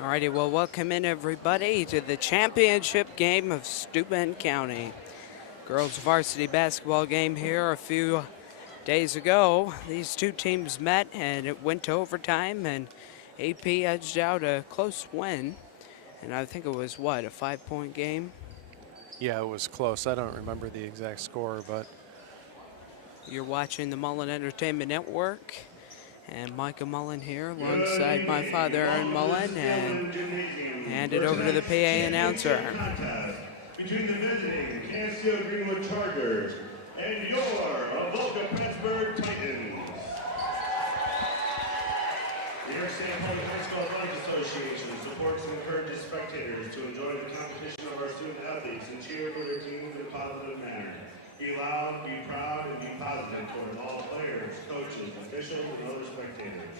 Alrighty, well, welcome in everybody to the championship game of Steuben County. Girls varsity basketball game here a few days ago. These two teams met and it went to overtime, and AP edged out a close win. And I think it was, what, a 5-point game? Yeah, it was close. I don't remember the exact score, but You're watching the Mullen Entertainment Network. And Micah Mullen here alongside my father, Aaron Mullen, and hand it over to the PA announcer. Between the visiting Canfield Greenwood Chargers and your Avoca Pittsburgh Titans. The New York State Public High School Athletic Association supports and encourages spectators to enjoy the competition of our student athletes and cheer for their teams in a positive manner. Be loud, be proud, and be positive towards all players, coaches, officials, and other spectators.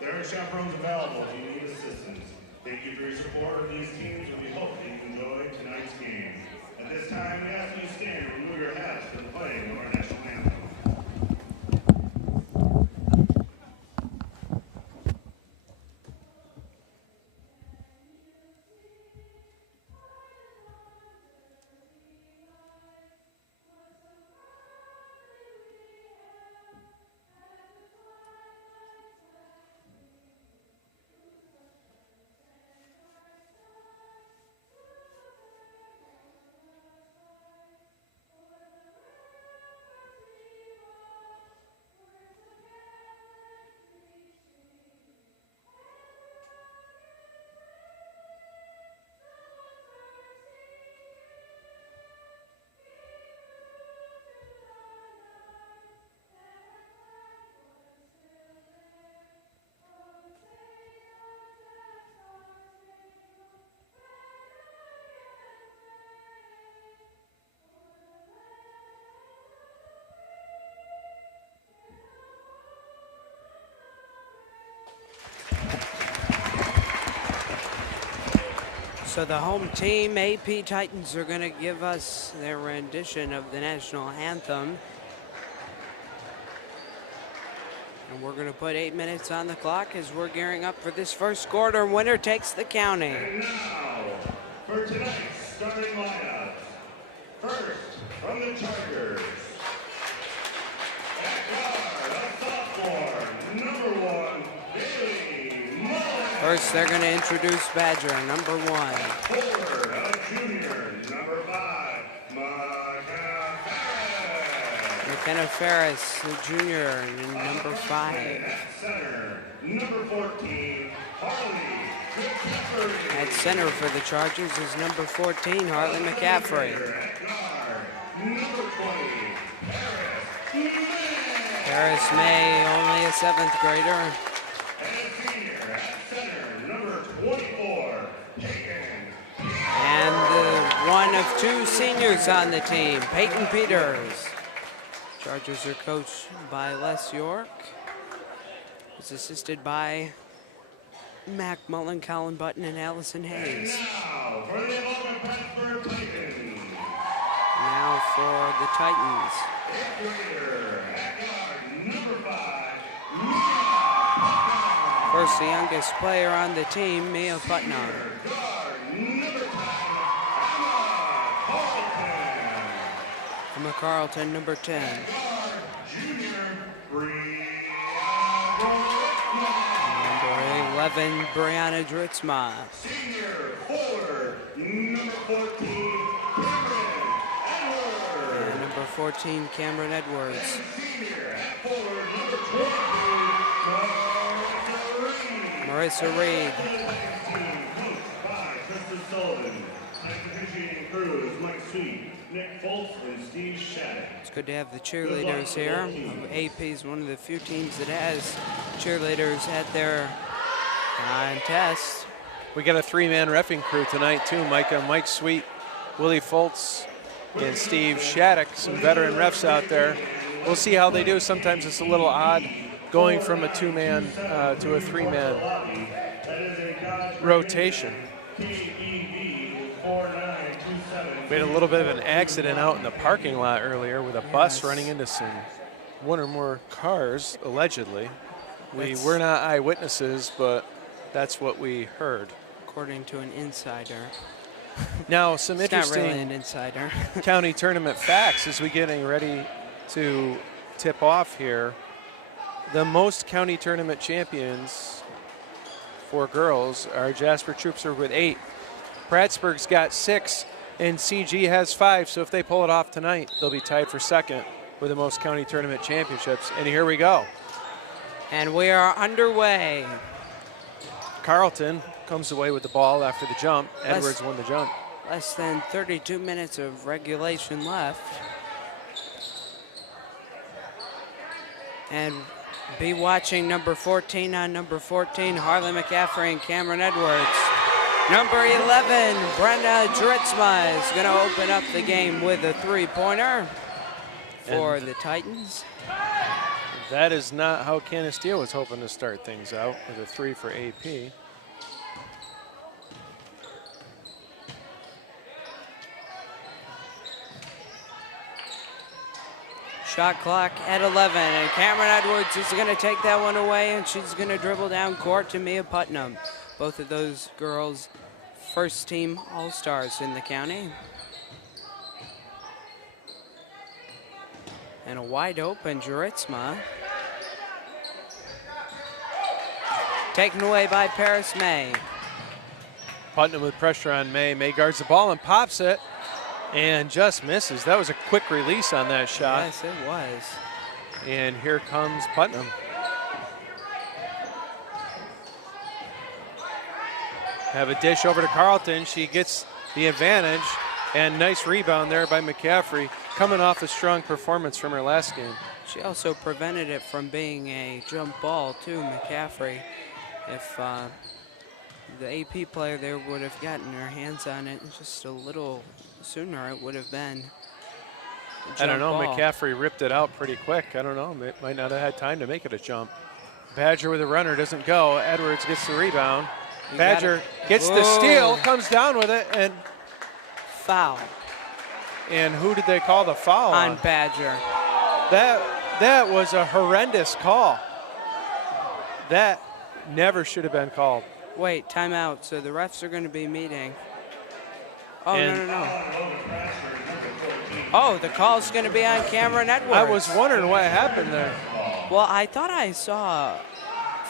There are chaperones available if you need assistance. Thank you for your support of these teams, and we hope that you enjoy tonight's game. At this time, we ask you to stand and remove your hats for the playing of our national anthem. So the home team, AP Titans, are going to give us their rendition of the national anthem. And we're going to put 8 minutes on the clock as we're gearing up for this first quarter. Winner takes the county. And now, for tonight's starting lineup. First, from the Chargers. At guard, a sophomore, number 1, Bailey Mullen. First, they're going to introduce Badger, number 1. Forward, a junior, number 5, McKenna Ferris, the junior, and number 5. At center, number 14, Harley McCaffrey. At center for the Chargers is number 14, Harley McCaffrey. At guard, number 20, Harris May, only a 7th grader. and senior at center, number 24, Peyton. And one of 2 seniors on the team, Peyton Peters. Chargers are coached by Les York. He's assisted by Mac Mullen, Colin Button, and Allison Hayes. Now for the Avoca Pittsburgh Titans. Now for the Titans. 8th grader at guard, number 5, First, the youngest player on the team, Mia Putnam. guard, number 10, Emma Carlton, number 10. guard, junior, Number 11, Brianna Dritzma. senior, forward, number 14, Cameron Edwards. And number 14, Cameron Edwards. Senior at forward, number 22, Marissa Reed. coached by Krista Sullivan. Tonight's officiating crew is Mike Sweet, Nick Foltz, and Steve Shattuck. It's good to have the cheerleaders here. AP is one of the few teams that has cheerleaders at their contest. we got a 3-man reffing crew tonight too. Mike Sweet, Willie Foltz, and Steve Shattuck, some veteran refs out there. We'll see how they do. Sometimes it's a little odd going from a 2-man to a 3-man rotation. We had a little bit of an accident out in the parking lot earlier with a bus running into one or more cars, allegedly. We were not eyewitnesses, but that's what we heard. according to an insider. Now, some It's not interesting really an insider. county tournament facts as we getting ready to tip off here. The most county tournament champions for girls are Jasper Troopser with 8. Prattsburg's got 6, and CG has 5. So if they pull it off tonight, they'll be tied for second with the most county tournament championships. And here we go. And we are underway. Carlton comes away with the ball after the jump. Edwards won the jump. Less than 32 minutes of regulation left. And be watching number 14 on number 14, Harley McCaffrey and Cameron Edwards. Number 11, Brenda Dritzma is going to open up the game with a three-pointer for the Titans. That is not how Canisteo was hoping to start things out, with a 3 for AP. Shot clock at 11, and Cameron Edwards is going to take that one away, and she's going to dribble down court to Mia Putnam. Both of those girls first-team All-Stars in the county. And a wide-open Juritsma. Taken away by Paris May. Putnam with pressure on May. May guards the ball and pops it, and just misses. That was a quick release on that shot. Yes, it was. And here comes Putnam. Have a dish over to Carlton. She gets the advantage, and nice rebound there by McCaffrey, coming off a strong performance from her last game. She also prevented it from being a jump ball too, McCaffrey. If the AP player there would have gotten her hands on it just a little sooner, it would have been a jump I don't know, ball. McCaffrey ripped it out pretty quick. I don't know, might not have had time to make it a jump. Badger with a runner, doesn't go. Edwards gets the rebound. Badger gets the steal, comes down with it, and foul. And who did they call the foul on? On Badger. That was a horrendous call. That never should have been called. Wait, timeout. So the refs are going to be meeting. Oh, And no. Oh, the call's going to be on Cameron Edwards. I was wondering what happened there. Well, I thought I saw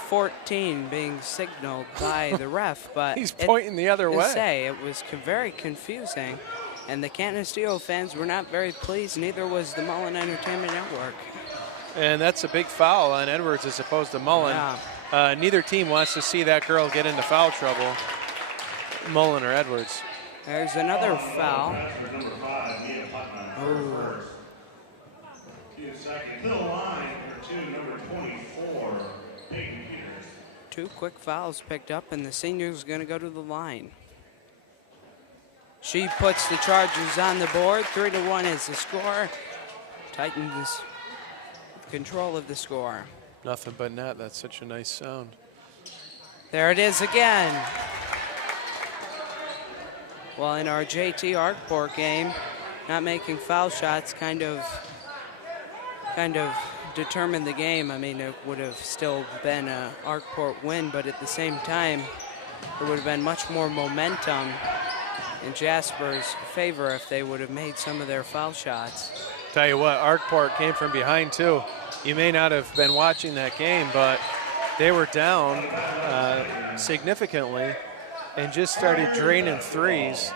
14 being signaled by the ref, but He's pointing the other way. It was very confusing, and the Canisteo fans were not very pleased. Neither was the Mullen Entertainment Network. And that's a big foul on Edwards as opposed to Mullen. Yeah. Neither team wants to see that girl get into foul trouble, Mullen or Edwards. There's another foul. Number 5, Mia Putnam, first. Second to the line, number 24, Peyton Peters. 2 quick fouls picked up, and the senior's going to go to the line. She puts the Chargers on the board. 3-1 is the score. Titans control of the score. Nothing but net. That's such a nice sound. There it is again. Well, in our JT Arkport game, not making foul shots kind of determined the game. I mean, it would have still been a Arkport win, but at the same time, there would have been much more momentum in Jasper's favor if they would have made some of their foul shots. Tell you what, Arkport came from behind too. You may not have been watching that game, but they were down significantly and just started draining threes,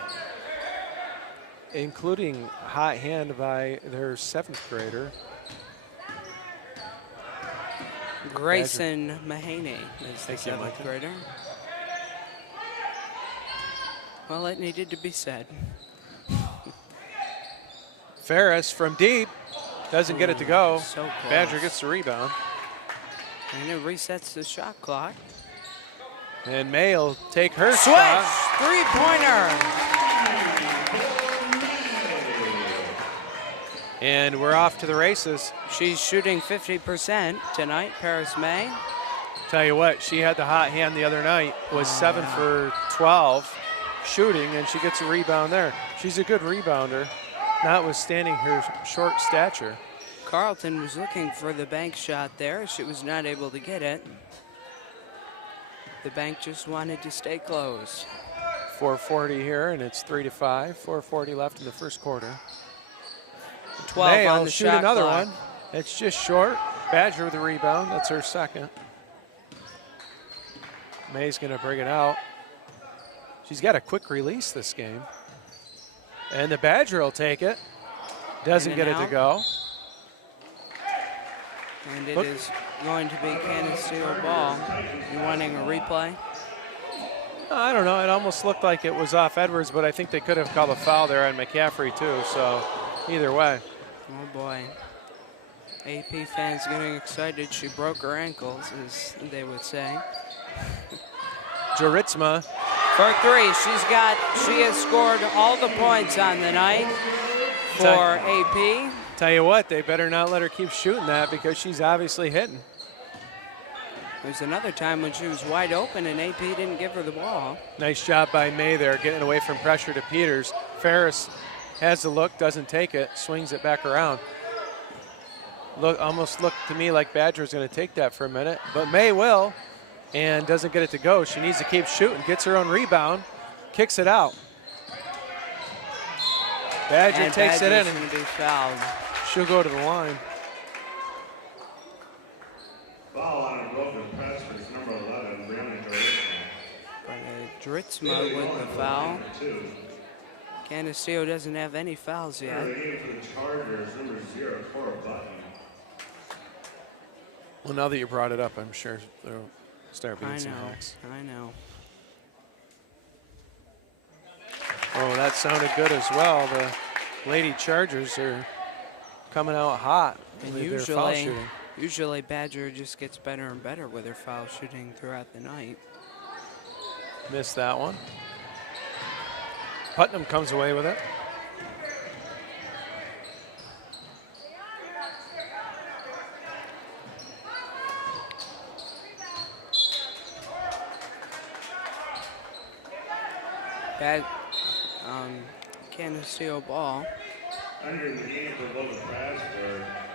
including hot hand by their 7th grader. Grayson Mahaney is the 7th grader. Well, it needed to be said. Ferris from deep doesn't get it to go. So close. Badger gets the rebound. And it resets the shot clock. And May will take her Switch! shot. Three-pointer! And we're off to the races. She's shooting 50% tonight, Paris May. Tell you what, she had the hot hand the other night, was 7 for 12 shooting, and she gets a rebound there. She's a good rebounder, notwithstanding her short stature. Carlton was looking for the bank shot there. She was not able to get it. The bank just wanted to stay closed. 4:40 here, and it's 3-5. 4:40 left in the first quarter. 12 May on will the shoot shot another clock. one. It's just short. Badger with the rebound. That's her second. May's going to bring it out. She's got a quick release this game. And the Badger will take it. Doesn't get it to go. And it is going to be Canisteo ball. You wanting a replay? I don't know. It almost looked like it was off Edwards, but I think they could have called a foul there on McCaffrey too. So either way. Oh boy. AP fans getting excited. She broke her ankles, as they would say. Jaritzma. For three, she has scored all the points on the night for AP. Tell you what, they better not let her keep shooting that because she's obviously hitting. There's another time when she was wide open and AP didn't give her the ball. Nice job by May there, getting away from pressure to Peters. Ferris has the look, doesn't take it, swings it back around. Almost looked to me like Badger's going to take that for a minute, but May will, and doesn't get it to go. She needs to keep shooting, gets her own rebound, kicks it out. Badger takes it in, and be fouled. She'll go to the line. Foul on a broken press is number 11, Brianna Dritzma with the foul. Canisteo doesn't have any fouls yet. For the Chargers, number 04, Button. Well, now that you brought it up, I'm sure there'll start being some hacks. I know. Oh, that sounded good as well. The Lady Chargers are coming out hot And with their foul shooting. usually Badger just gets better and better with her foul shooting throughout the night. Missed that one. Putnam comes away with it. Canisteo ball. Under the game for Logan Press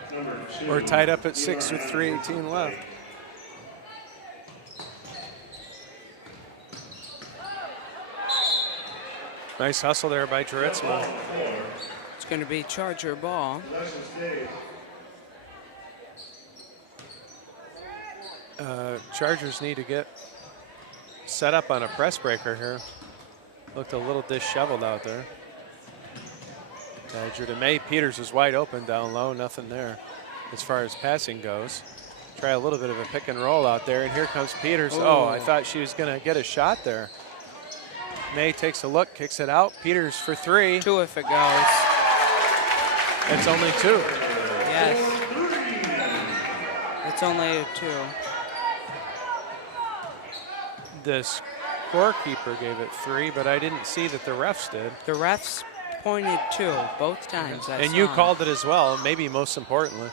for number 2. We're tied up at 6 with 3:18 left. Nice hustle there by Jaritzma. It's going to be Charger ball. Chargers need to get set up on a press breaker here. Looked a little disheveled out there. Badger to May. Peters is wide open down low. Nothing there as far as passing goes. Try a little bit of a pick and roll out there. And here comes Peters. Ooh. Oh, I thought she was going to get a shot there. May takes a look, kicks it out. Peters for three. 2 if it goes. It's only 2. Yes. It's only a 2. The scorekeeper gave it 3, but I didn't see that the refs did. The refs pointed 2 both times. And you called it as well, maybe most importantly.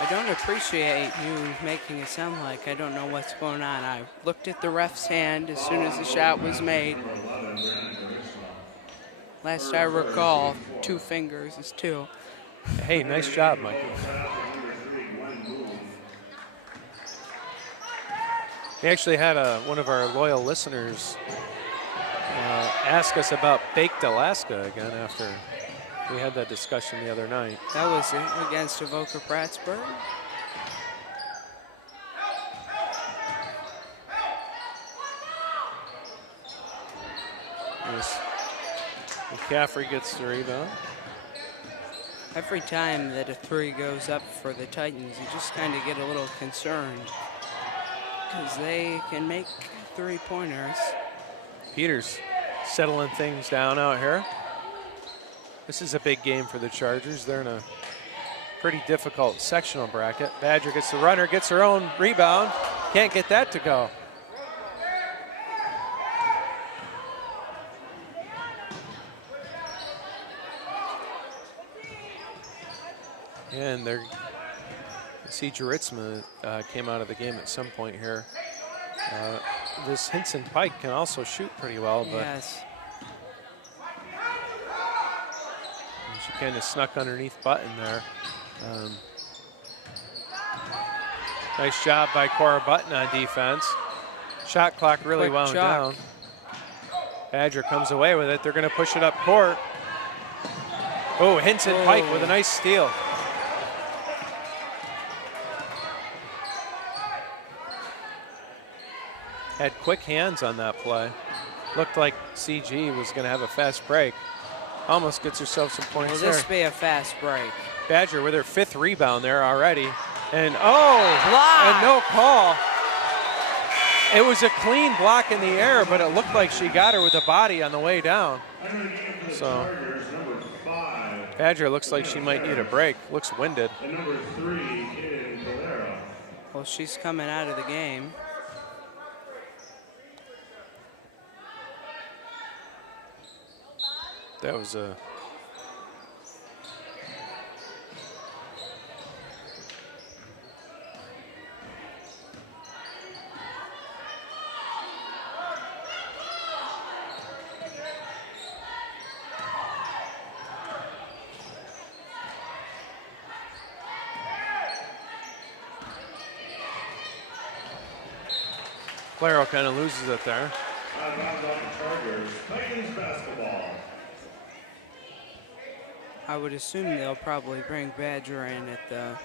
I don't appreciate you making it sound like I don't know what's going on. I looked at the ref's hand as soon as the shot was made. Last I recall, 2 fingers is 2. Hey, nice job, Mikey. We actually had one of our loyal listeners ask us about Baked Alaska again after we had that discussion the other night. That was against Avoca Prattsburg. McCaffrey gets the rebound. Every time that a 3 goes up for the Titans, you just kind of get a little concerned because they can make 3-pointers. Peters settling things down out here. This is a big game for the Chargers. They're in a pretty difficult sectional bracket. Badger gets the runner, gets her own rebound. Can't get that to go. And they're, see Jaritzma came out of the game at some point here. This Hinson Pike can also shoot pretty well, but yes. She kind of snuck underneath Button there. Nice job by Cora Button on defense. Shot clock really Quick wound chuck. down. Badger comes away with it. They're going to push it up court. Oh, Hinton Pike with a nice steal. Had quick hands on that play. Looked like CG was going to have a fast break. Almost gets herself some points Will this there. be a fast break? Badger with her 5th rebound there already. And oh, Block. and no call. It was a clean block in the air, but it looked like she got her with the body on the way down. So Badger looks like she might need a break. Looks winded. And number 3, Kaden Valero. Well, she's coming out of the game. That was a Claro kind of loses it there. Out of bounds off the Chargers. Titans basketball. I would assume they'll probably bring Badger in at the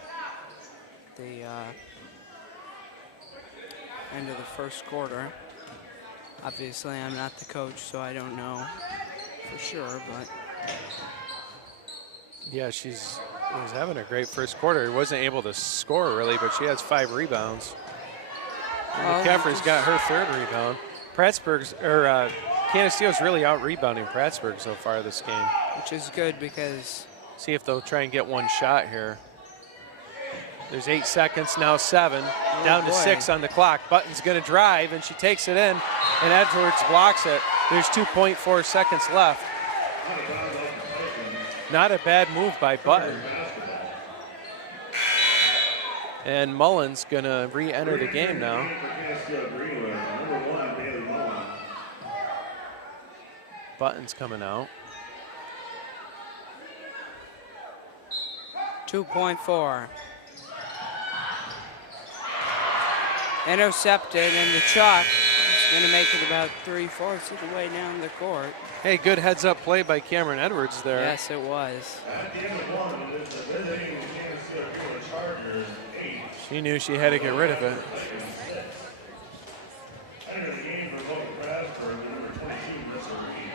end of the first quarter. Obviously, I'm not the coach, so I don't know for sure, but Yeah, she was having a great first quarter. Wasn't able to score really, but she has 5 rebounds. And McCaffrey's got her 3rd rebound. Prattsburg's or Canistille's really out rebounding Prattsburg so far this game. which is good because See if they'll try and get one shot here. There's 8 seconds, now 7. Down to boy. 6 on the clock. Button's going to drive, and she takes it in, and Edwards blocks it. There's 2.4 seconds left. Not a bad move by Button. And Mullen's going to re-enter the game now. Button's coming out. 2.4. Intercepted, and the chuck is going to make it about 3/4 of the way down the court. Hey, good heads-up play by Cameron Edwards there. Yes, it was. At the end of one, the visiting Kansas City Chargers 8. She knew she had to get rid of it. Enter the game for local Bradford, number 22, Mercer Reed.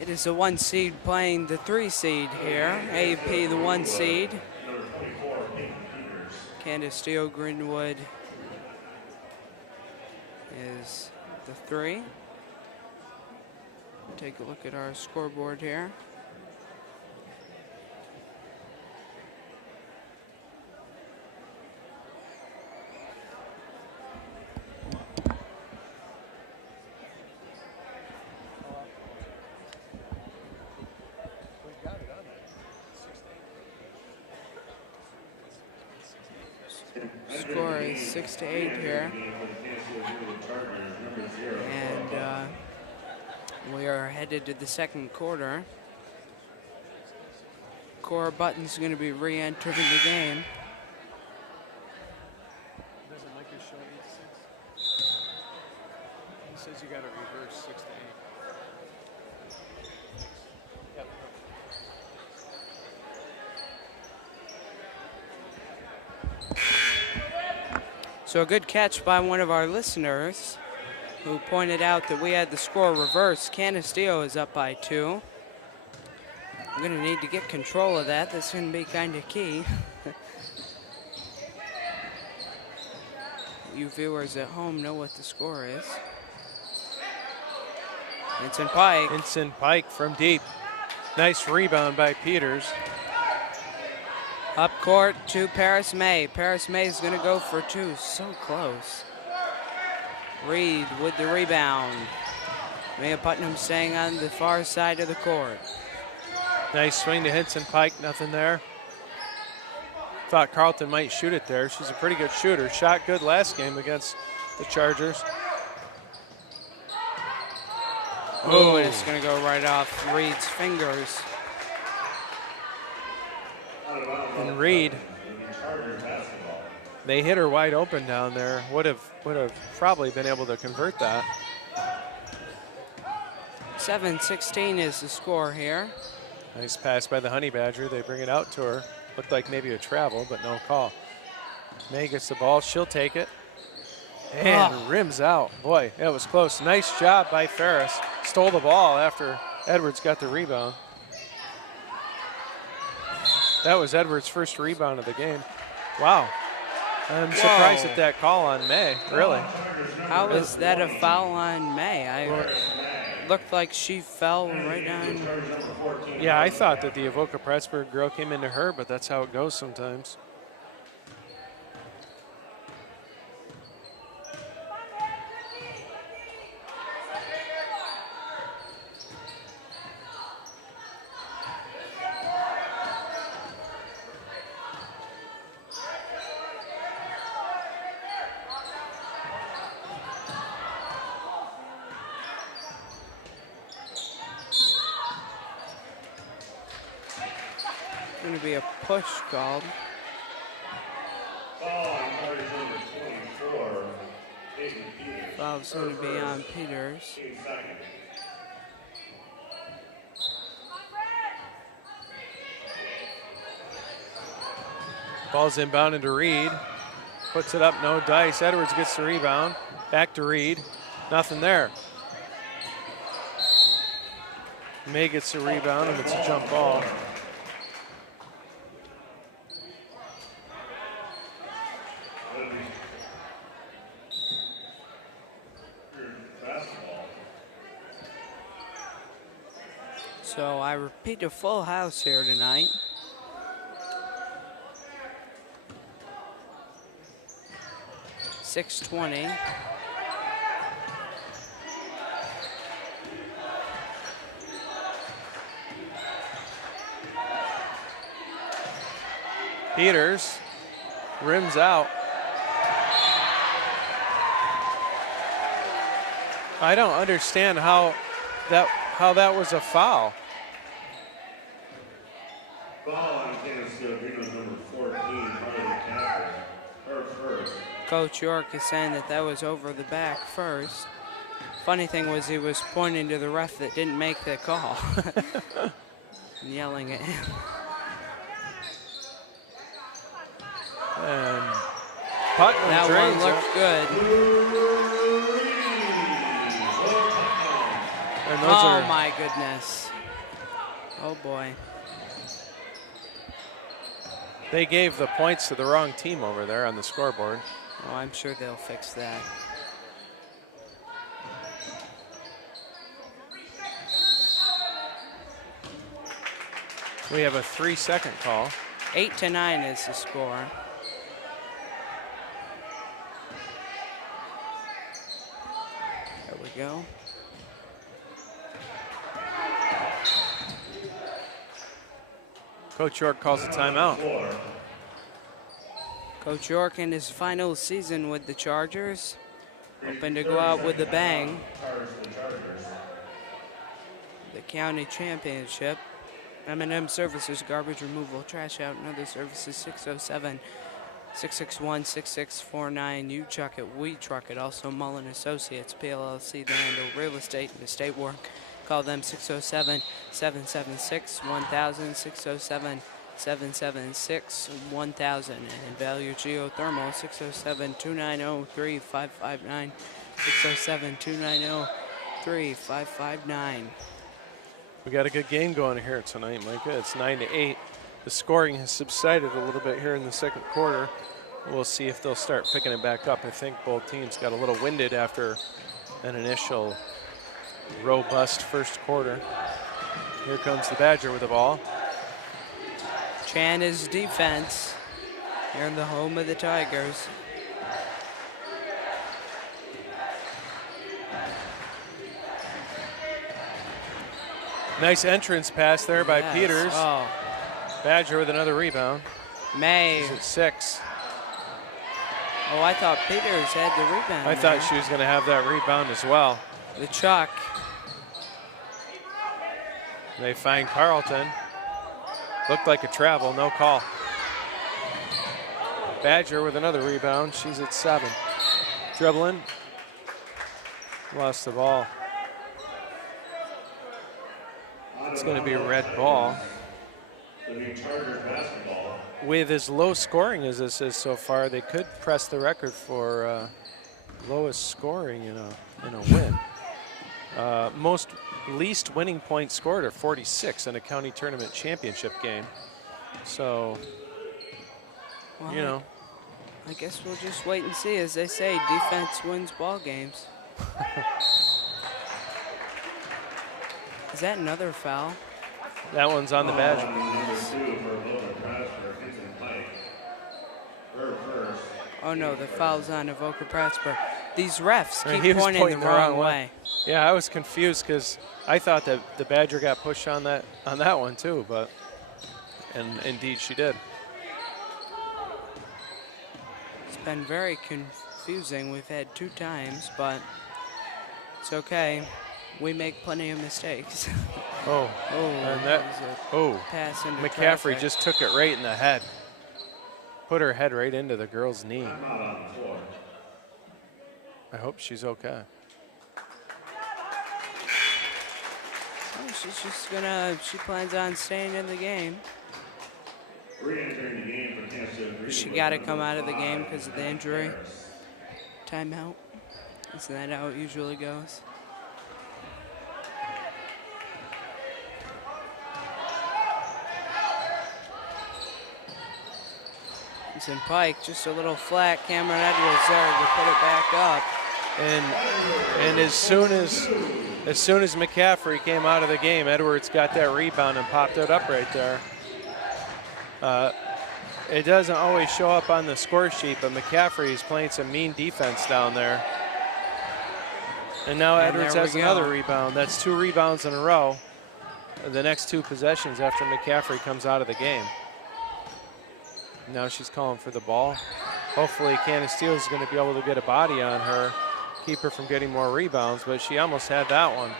It is the 1 seed playing the 3 seed here. AP the 1 seed. Number 24, Peyton Peters. Candace Steele Greenwood is the 3. Take a look at our scoreboard here. Score is 6-8 here. And we are headed to the second quarter. Cora Button's going to be re-entering the game. Doesn't Micah show 8-6? He says you got to reverse 6 to 8. Yep. So a good catch by one of our listeners who pointed out that we had the score reversed. Canisteo is up by 2. I'm going to need to get control of that. That's going to be kind of key. You viewers at home know what the score is. Vincent Pike. Vincent Pike from deep. Nice rebound by Peters. Up court to Paris May. Paris May is going to go for 2. So close. Reed with the rebound. Maya Putnam staying on the far side of the court. Nice swing to Hinson Pike, nothing there. Thought Carlton might shoot it there. She's a pretty good shooter. Shot good last game against the Chargers. Oh, and it's going to go right off Reed's fingers. Out And Reed, they hit her wide open down there. Would have probably been able to convert that. 7-16 is the score here. Nice pass by the Honey Badger. They bring it out to her. Looked like maybe a travel, but no call. May gets the ball. She'll take it. And rims out. Boy, that was close. Nice job by Ferris. Stole the ball after Edwards got the rebound. That was Edwards' first rebound of the game. Wow. I'm surprised at that call on May, really. How was that a foul on May? Looked like she fell right on. Yeah, I thought that the Avoca Pressburg girl came into her, but that's how it goes sometimes. Going to be a push called. Foul's going to be on Peters. Ball's inbounded to Reed. Puts it up, no dice. Edwards gets the rebound. Back to Reed. Nothing there. May gets the rebound, and it's a jump ball. So I repeat, a full house here tonight. .620. Peters rims out. I don't understand how that was a foul. Foul on Kansas City, number 14, probably the captain. Her first. Coach York is saying that was over the back first. Funny thing was he was pointing to the ref that didn't make the call. And yelling at him. And Putnam that drains one looked good. And those oh my goodness. Oh boy. They gave the points to the wrong team over there on the scoreboard. Oh, I'm sure they'll fix that. We have a 3-second call. 8-9 is the score. There we go. Coach York calls a timeout. Coach York in his final season with the Chargers, hoping to go out with a bang. The county championship. M&M Services, garbage removal, trash out, and other services, 607-661-6649. You truck it, we truck it. Also Mullen Associates, PLLC, they handle real estate and estate work. Call them 607-776-1000, 607-776-1000. And Value Geothermal, 607-290-3559, 607-290-3559. We got a good game going here tonight, Micah. It's 9-8. The scoring has subsided a little bit here in the second quarter. We'll see if they'll start picking it back up. I think both teams got a little winded after an initial robust first quarter. Here comes the Badger with the ball. Chan is defense here in the home of the Tigers. Nice entrance pass there by Peters. Oh. Badger with another rebound. May. He's at 6. Oh, I thought Peters had the rebound. I thought she was going to have that rebound as well. The chuck. They find Carlton. Looked like a travel, no call. Badger with another rebound. She's at 7. Dribbling. Lost the ball. It's going to be a red ball. With as low scoring as this is so far, they could press the record for lowest scoring in a win. Most least winning points scored are 46 in a county tournament championship game. So, well, you know. I guess we'll just wait and see. As they say, defense wins ball games. Is that another foul? That one's on the Badger. Oh no, the foul's on Avoca Pratsper. These refs keep he was pointing the wrong way. Yeah, I was confused because I thought that the Badger got pushed on that one too, and indeed she did. It's been very confusing. We've had 2 times, but it's okay. We make plenty of mistakes. Oh, and that pass into McCaffrey traffic. just took it right in the head. Put her head right into the girl's knee. I hope she's okay. Oh, she's just she plans on staying in the game. She got to come out of the game because of the injury. Timeout. Isn't that how it usually goes? And Pike, just a little flat. Cameron Edwards there to put it back up. And as soon as McCaffrey came out of the game, Edwards got that rebound and popped it up right there. It doesn't always show up on the score sheet, but McCaffrey is playing some mean defense down there. And now Edwards has another rebound. That's 2 rebounds in a row. The next 2 possessions after McCaffrey comes out of the game. Now she's calling for the ball. Hopefully Canisteel is going to be able to get a body on her, keep her from getting more rebounds, but she almost had that one.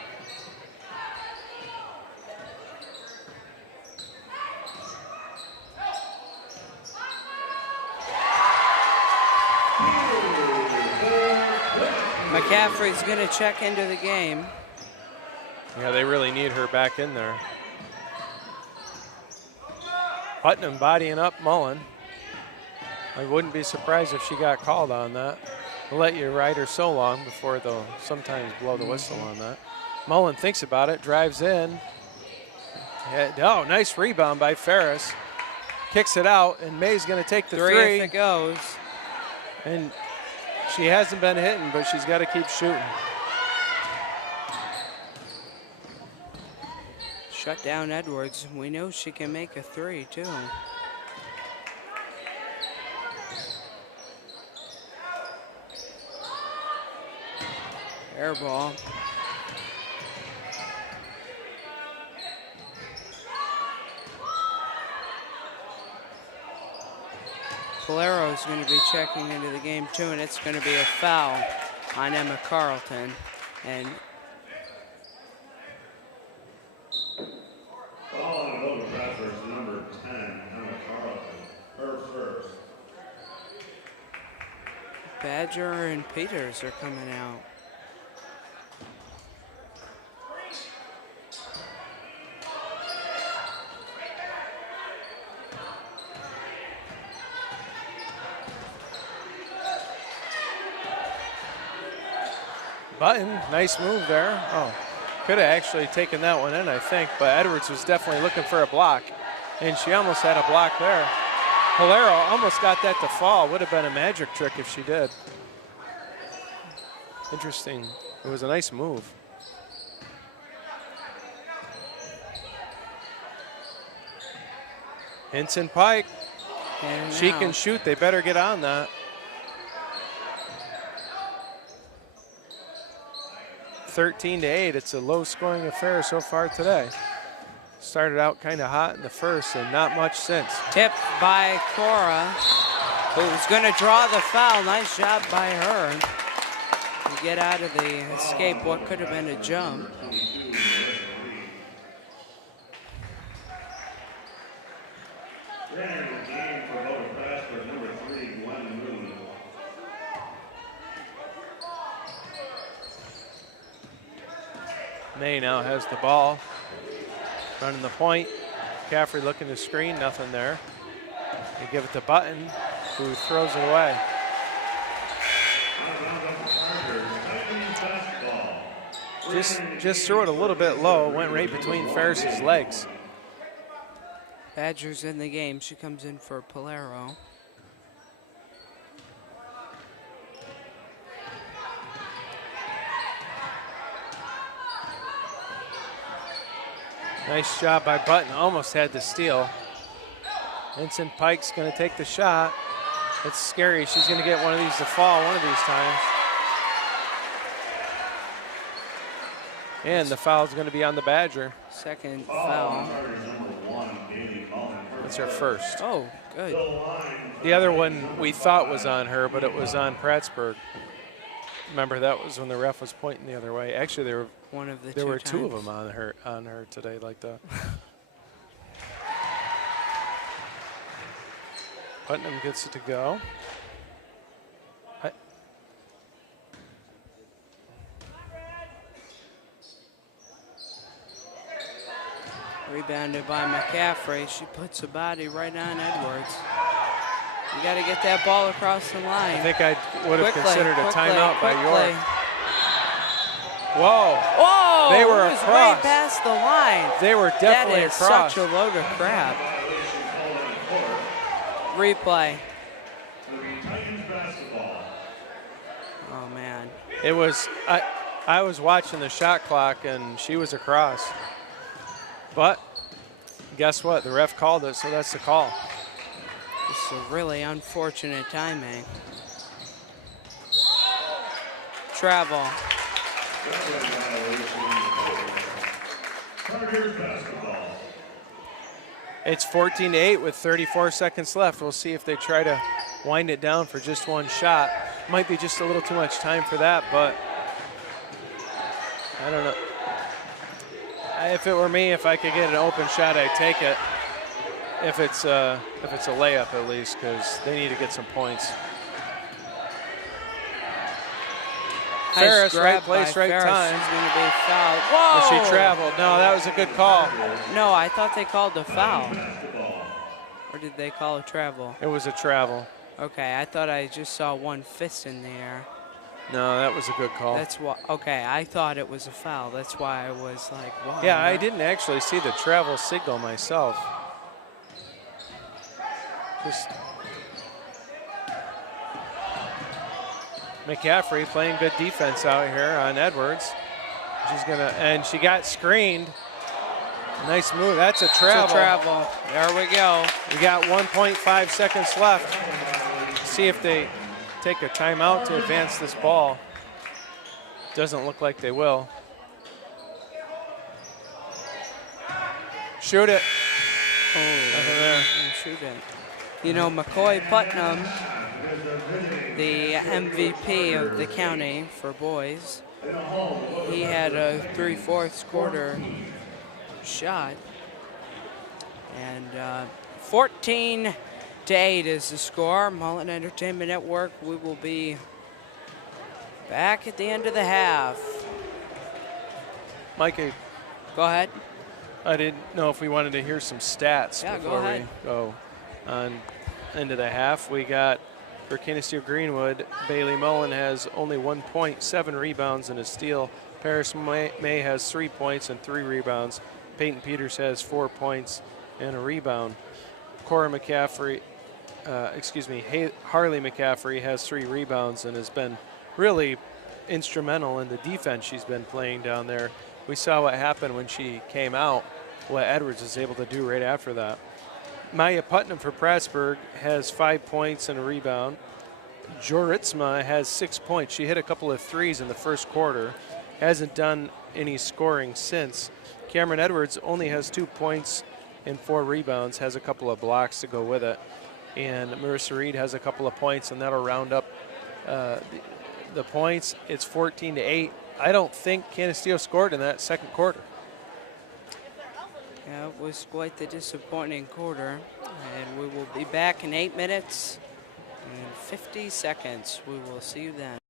McCaffrey's going to check into the game. Yeah, they really need her back in there. Putnam bodying up Mullen. I wouldn't be surprised if she got called on that. They'll let you ride her so long before they'll sometimes blow the whistle on that. Mullen thinks about it, drives in. Oh, nice rebound by Ferris. Kicks it out, and May's going to take the 3. If it goes. And she hasn't been hitting, but she's got to keep shooting. Shut down Edwards. We know she can make a 3, too. Air ball. Polero is going to be checking into the game too, and it's going to be a foul on Emma Carlton. And foul on Avoca Pratsper, number 10, Emma Carlton, her first. Badger and Peters are coming out. Button, nice move there. Oh, could have actually taken that one in, I think, but Edwards was definitely looking for a block, and she almost had a block there. Polero almost got that to fall. Would have been a magic trick if she did. Interesting. It was a nice move. Hinton Pike. She can shoot. They better get on that. 13-8. It's a low-scoring affair so far today. Started out kind of hot in the first and not much since. Tipped by Cora, who's going to draw the foul. Nice job by her to get out of the escape what could have been a jump. Entering the game for Boulder Press for number 3, Gwen Moon. May now has the ball. Running the point. McCaffrey looking to screen, nothing there. They give it to Button, who throws it away. Just threw it a little bit low, went right between Ferris's legs. Badgers in the game. She comes in for Polero. Nice job by Button, almost had the steal. Vincent Pike's gonna take the shot. It's scary, she's gonna get one of these to fall one of these times. And the foul's gonna be on the Badger. Second foul. That's her first. Oh, good. The other one we thought was on her, but it was on Prattsburg. Remember, that was when the ref was pointing the other way. Actually, there were two of them on her today like that. Putnam gets it to go. Rebounded by McCaffrey. She puts a body right on Edwards. You got to get that ball across the line. I think I would have considered a timeout by York. Whoa. Whoa! They were it was across. Way past the line. They were definitely across. across. That is such a load of crap. Replay. Oh, man. It was, I was watching the shot clock, and she was across. But guess what? The ref called it, so that's the call. This is a really unfortunate timing. Travel. It's 14-8 with 34 seconds left. We'll see if they try to wind it down for just one shot. Might be just a little too much time for that, but I don't know. If it were me, if I could get an open shot, I'd take it. If it's a layup at least, because they need to get some points. Ferris, right place, right time. She's going to be fouled. Whoa! But she traveled. No, that was a good call. No, I thought they called a foul. Or did they call a travel? It was a travel. Okay, I thought I just saw one fist in the air. No, that was a good call. That's why. Okay, I thought it was a foul. That's why I was like, wow. Yeah, I didn't actually see the travel signal myself. Just McCaffrey playing good defense out here on Edwards. She's gonna, and she got screened. Nice move. That's a travel. It's a travel. There we go. We got 1.5 seconds left. See if they take a timeout to advance this ball. Doesn't look like they will. Shoot it. Oh, nothing there. Shoot it. You know, McCoy Putnam, the MVP of the county for boys, he had a 3/4 quarter shot. And 14-8 is the score. Mullen Entertainment Network, we will be back at the end of the half. Mike, go ahead. I didn't know if we wanted to hear some stats before we go on into the half. We got for Canisteo Greenwood, Bailey Mullen has only 1 point, 7 rebounds and a steal. Paris May has 3 points and 3 rebounds. Peyton Peters has 4 points and a rebound. Harley McCaffrey has 3 rebounds and has been really instrumental in the defense she's been playing down there. We saw what happened when she came out, what Edwards is able to do right after that. Maya Putnam for Prattsburg has 5 points and a rebound. Joritzma has 6 points. She hit a couple of threes in the first quarter. Hasn't done any scoring since. Cameron Edwards only has 2 points and 4 rebounds, has a couple of blocks to go with it. And Marissa Reed has a couple of points, and that'll round up the points. It's 14-8. I don't think Canisteo scored in that second quarter. Yeah, it was quite the disappointing quarter. And we will be back in 8 minutes and 50 seconds. We will see you then.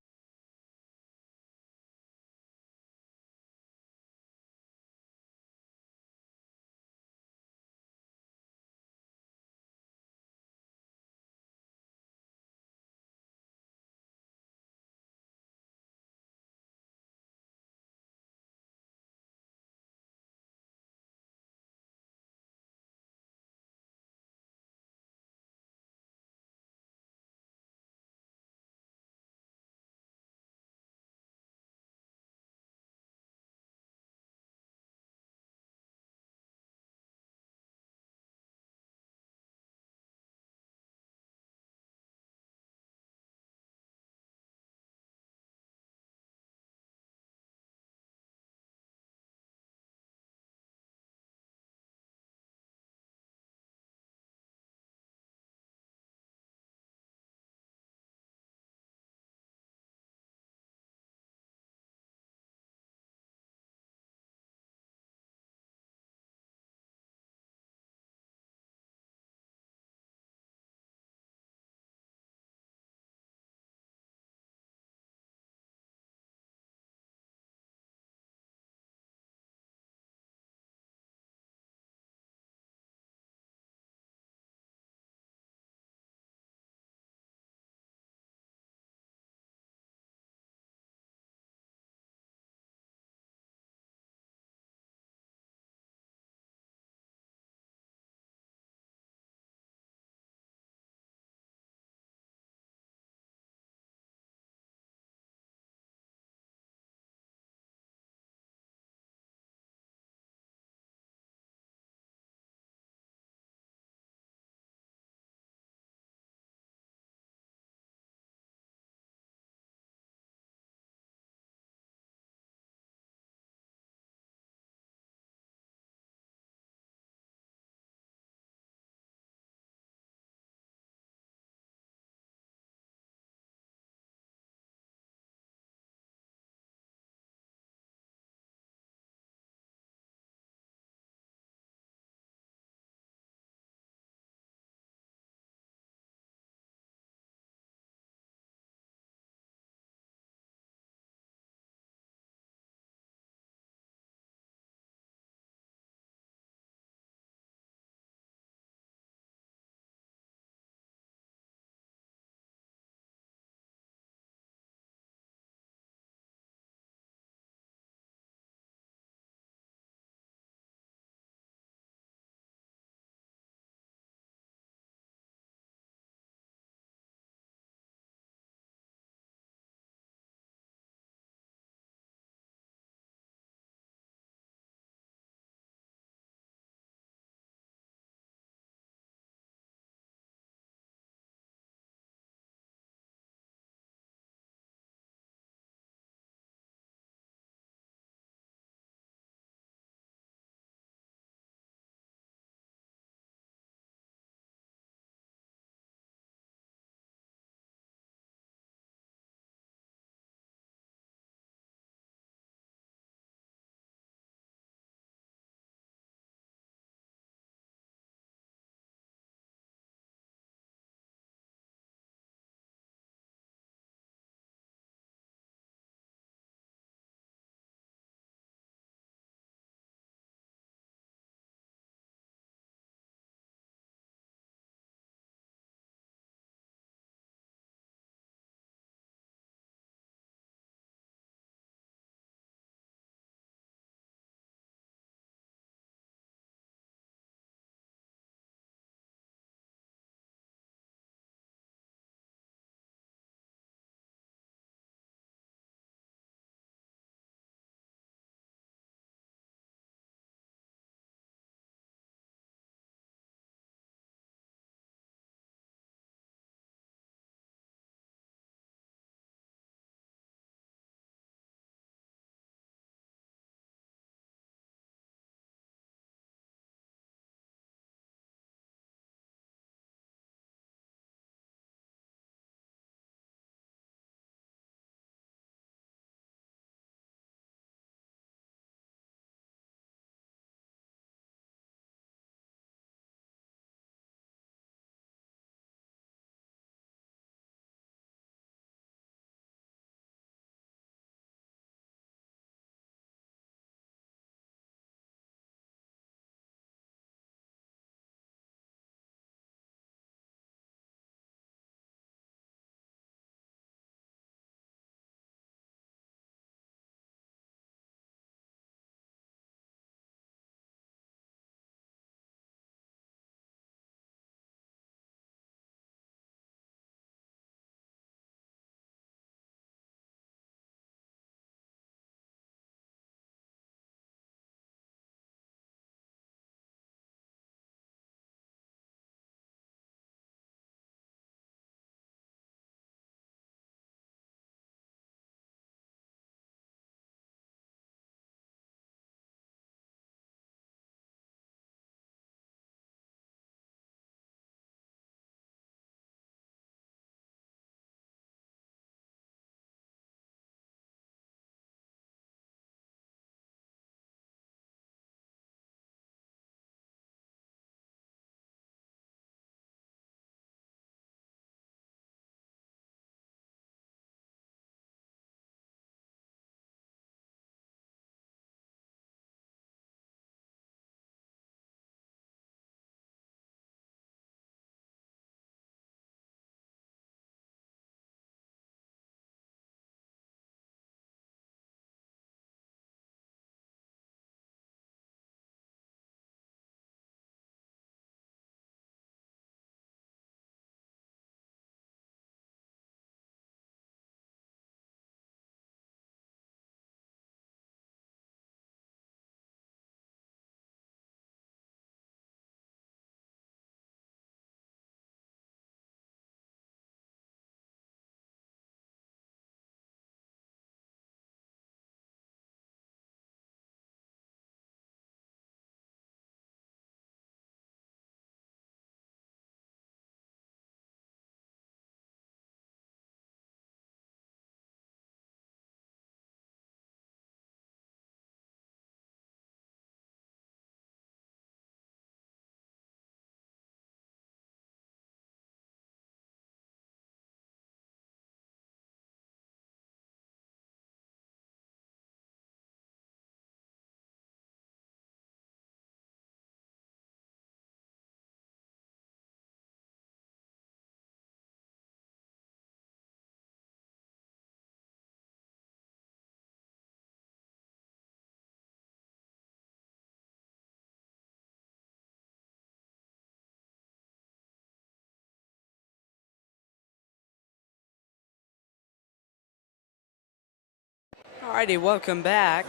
Alrighty, welcome back.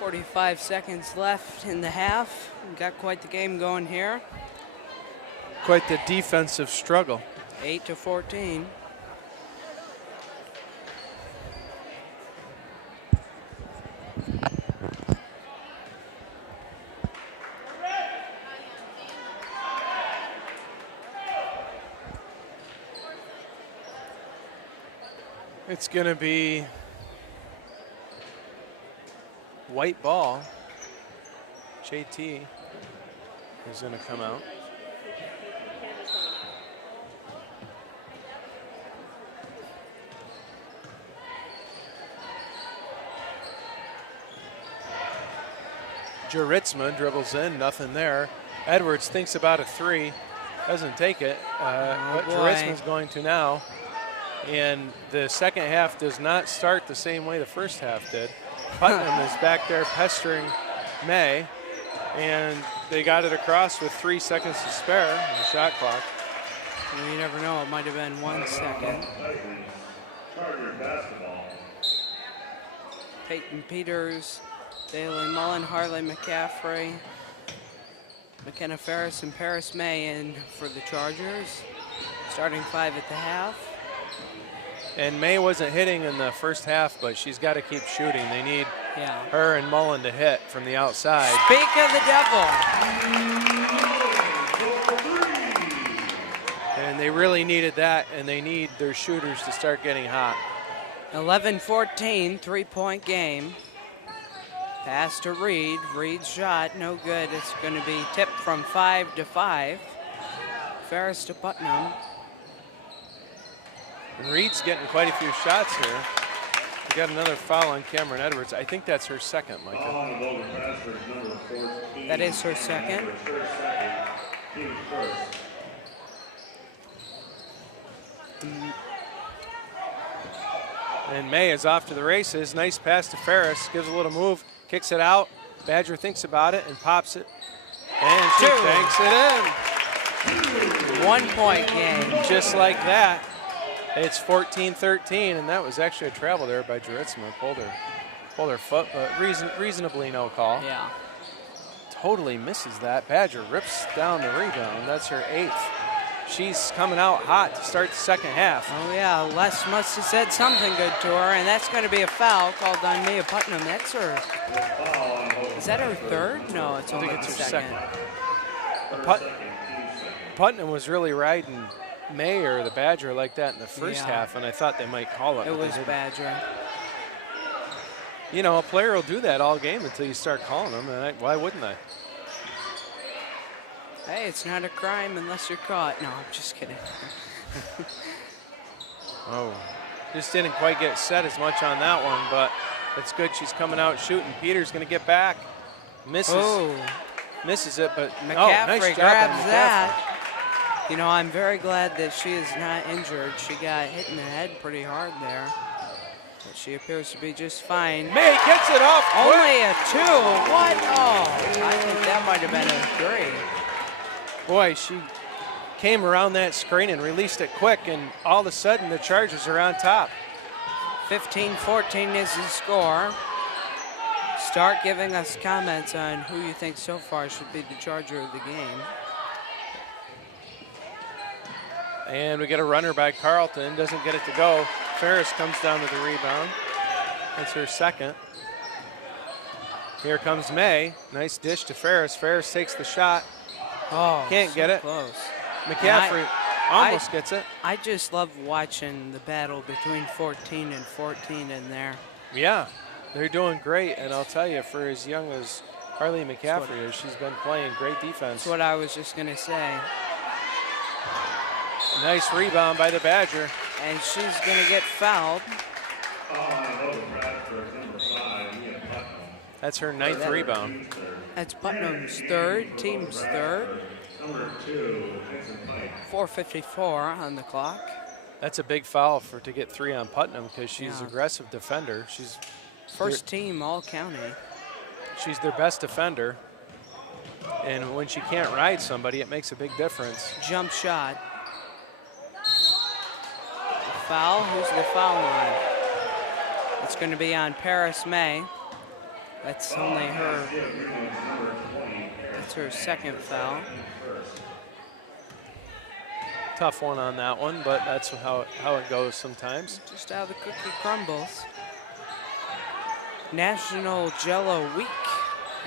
45 seconds left in the half. We've got quite the game going here. Quite the defensive struggle. 8-14. It's going to be white ball. JT is going to come out. Jaritzma dribbles in, nothing there. Edwards thinks about a three, doesn't take it, but Jaritzma's going to now. And the second half does not start the same way the first half did. Putnam is back there pestering May, and they got it across with 3 seconds to spare in the shot clock. You never know, it might have been 1 second. Peyton Peters, Bailey Mullen, Harley McCaffrey, McKenna Ferris, and Paris May in for the Chargers. Starting 5 at the half. And May wasn't hitting in the first half, but she's got to keep shooting. They need her and Mullen to hit from the outside. Speak of the devil. And they really needed that, and they need their shooters to start getting hot. 11-14, 3-point game. Pass to Reed. Reed's shot, no good. It's going to be tipped from 5 to 5. Ferris to Putnam. And Reed's getting quite a few shots here. We got another foul on Cameron Edwards. I think that's her second, Micah. That is her second. And May is off to the races. Nice pass to Ferris. Gives a little move, kicks it out. Badger thinks about it and pops it. And she banks it in. 1 point game. Just like that. It's 14-13, and that was actually a travel there by Jaritzma. Pulled her foot, but reasonably no call. Yeah. Totally misses that. Badger rips down the rebound. That's her 8th. She's coming out hot to start the second half. Oh yeah, Les must have said something good to her, and that's going to be a foul called on Mia Putnam. That's her. Is that her third? No, it's only her second. Putnam was really riding May or the Badger like that in the first half, and I thought they might call it. It was Badger. You know, a player will do that all game until you start calling them, and why wouldn't I? Hey, it's not a crime unless you're caught. No, I'm just kidding. Oh, just didn't quite get set as much on that one, but it's good she's coming out shooting. Peter's going to get back. Misses it, but McCaffrey grabs that. You know, I'm very glad that she is not injured. She got hit in the head pretty hard there. But she appears to be just fine. May gets it off. Only a 2. What? Oh, I think that might have been a 3. Boy, she came around that screen and released it quick, and all of a sudden the Chargers are on top. 15-14 is the score. Start giving us comments on who you think so far should be the Charger of the game. And we get a runner by Carlton, doesn't get it to go. Ferris comes down with the rebound. That's her second. Here comes May. Nice dish to Ferris. Ferris takes the shot. Oh, can't get it. Close. McCaffrey almost gets it. I just love watching the battle between 14 and 14 in there. Yeah, they're doing great. And I'll tell you, for as young as Harley McCaffrey is, she's been playing great defense. That's what I was just going to say. Nice rebound by the Badger. And she's going to get fouled. That's her 9th rebound. That's Putnam's third, team's third. 4:54 on the clock. That's a big foul to get 3 on Putnam because she's an aggressive defender. She's first team all-county. She's their best defender. And when she can't ride somebody, it makes a big difference. Jump shot. Foul, who's the foul on? It's going to be on Paris May. That's only her. That's her second foul. Tough one on that one, but that's how it goes sometimes. Just how the cookie crumbles. National Jello Week,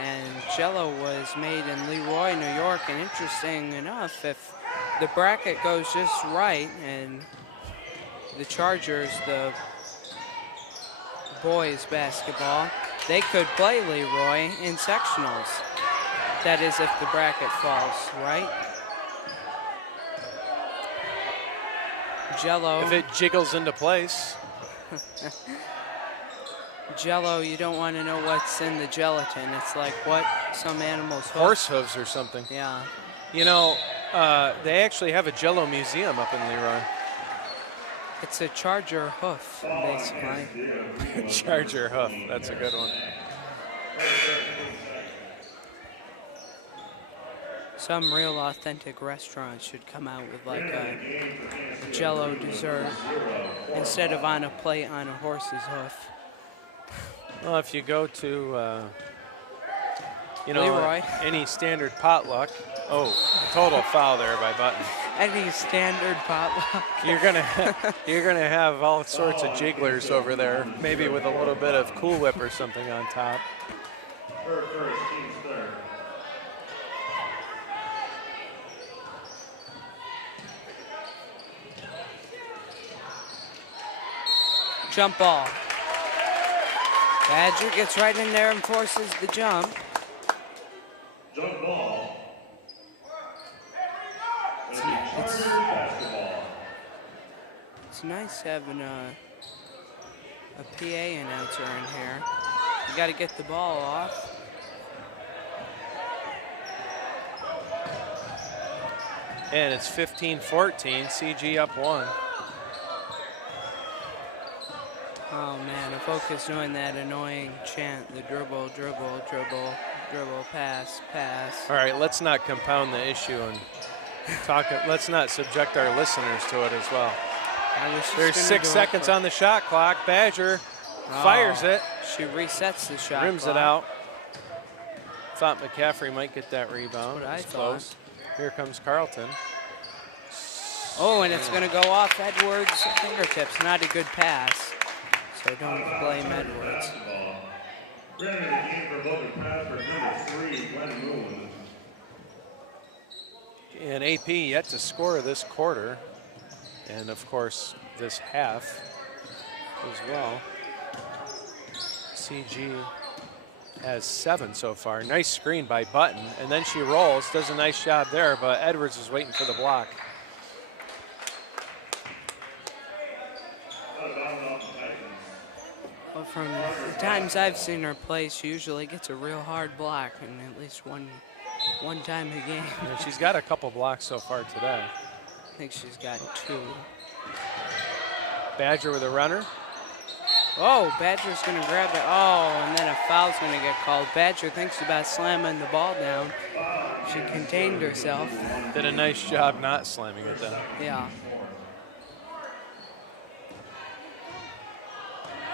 and Jello was made in Leroy, New York. And interesting enough, if the bracket goes just right and the Chargers, the boys basketball, they could play Leroy in sectionals. That is if the bracket falls right. Jello. If it jiggles into place. Jello, you don't want to know what's in the gelatin. It's like what some animals horse hooves or something. Yeah. You know, they actually have a Jello museum up in Leroy. It's a Charger hoof, basically. Charger hoof, that's a good one. Some real authentic restaurants should come out with like a Jello dessert instead of on a plate on a horse's hoof. Well, if you go to, you know, Leroy. any standard potluck, total foul there by Button. Any standard potluck. You're gonna have all sorts of jigglers over there, maybe with a little bit of Cool Whip or something on top. Jump ball. Badger gets right in there and forces the jump. Jump ball. It's nice having a PA announcer in here. You got to get the ball off. And it's 15-14, CG up 1. Oh man, if Oak is doing that annoying chant, the dribble, dribble, dribble, dribble, pass, pass. All right, let's not compound the issue and talk. Let's not subject our listeners to it as well. There's 6 seconds on the shot clock. Badger fires it. She resets the shot Rims clock. it out. Thought McCaffrey might get that rebound. That's what I It's thought. close. Here comes Carlton. Oh, and it's going to go off Edwards' fingertips. Not a good pass. So don't blame Edwards. Granted, the game for both pass for number 3, Glenn Moon. And AP yet to score this quarter. And of course, this half as well. CG has 7 so far. Nice screen by Button. And then she rolls, does a nice job there, but Edwards is waiting for the block. Well, from the times I've seen her play, she usually gets a real hard block, and at least one time a game. And she's got a couple blocks so far today. I think she's got 2. Badger with a runner. Oh, Badger's going to grab it. Oh, and then a foul's going to get called. Badger thinks about slamming the ball down. She contained herself. Did a nice job not slamming it down. Yeah.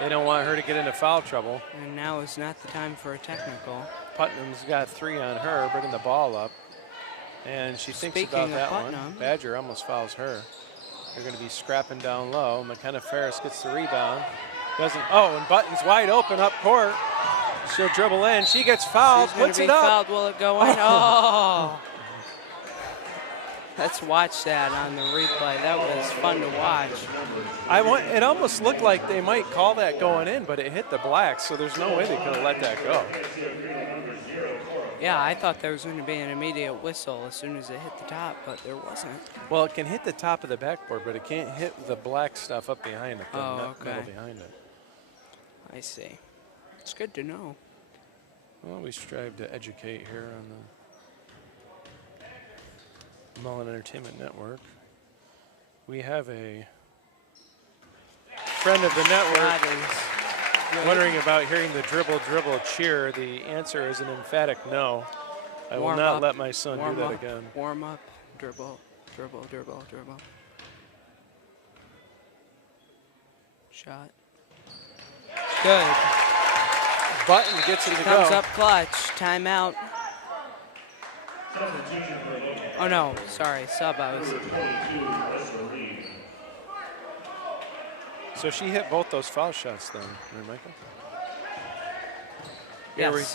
They don't want her to get into foul trouble. And now is not the time for a technical. Putnam's got 3 on her, bringing the ball up. And she thinks Speaking about of that Putnam. one. Badger almost fouls her. They're going to be scrapping down low. McKenna Ferris gets the rebound. Doesn't. Oh, and Button's wide open up court. She'll dribble in. She gets fouled. She's gonna Puts be it up. fouled. Will it go in? Oh. Let's watch that on the replay. That was fun to watch. It almost looked like they might call that going in, but it hit the blacks, so there's no way they could have let that go. Yeah, I thought there was going to be an immediate whistle as soon as it hit the top, but there wasn't. Well, it can hit the top of the backboard, but it can't hit the black stuff up behind it, the Oh, metal okay. behind it. I see. It's good to know. Well, we strive to educate here on the Mullen Entertainment Network. We have a friend of the network That is good. wondering about hearing the dribble, dribble, cheer. The answer is an emphatic no. I will Warm not up, let my son warm do that up, again. Warm up, dribble, dribble, dribble, dribble. Shot. Good. Button gets it to go. Comes up clutch. Timeout. Oh no, sorry, sub. I was. So she hit both those foul shots then, right, Michael?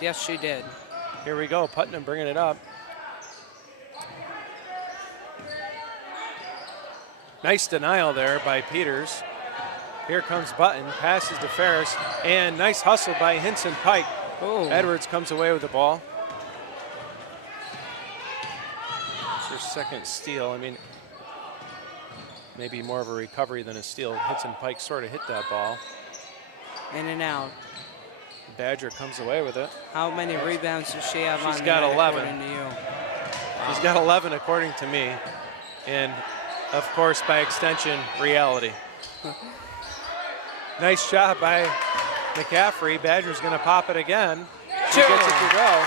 Yes, she did. Here we go, Putnam bringing it up. Nice denial there by Peters. Here comes Button, passes to Ferris, and nice hustle by Hinson Pike. Ooh. Edwards comes away with the ball. It's her second steal. I mean, maybe more of a recovery than a steal. Hinson Pike sort of hit that ball. In and out. Badger comes away with it. How many rebounds does she have on the She's got night, 11. according to you? She's got 11 according to me. And of course, by extension, reality. Nice job by McCaffrey. Badger's gonna pop it again. She gets it to go.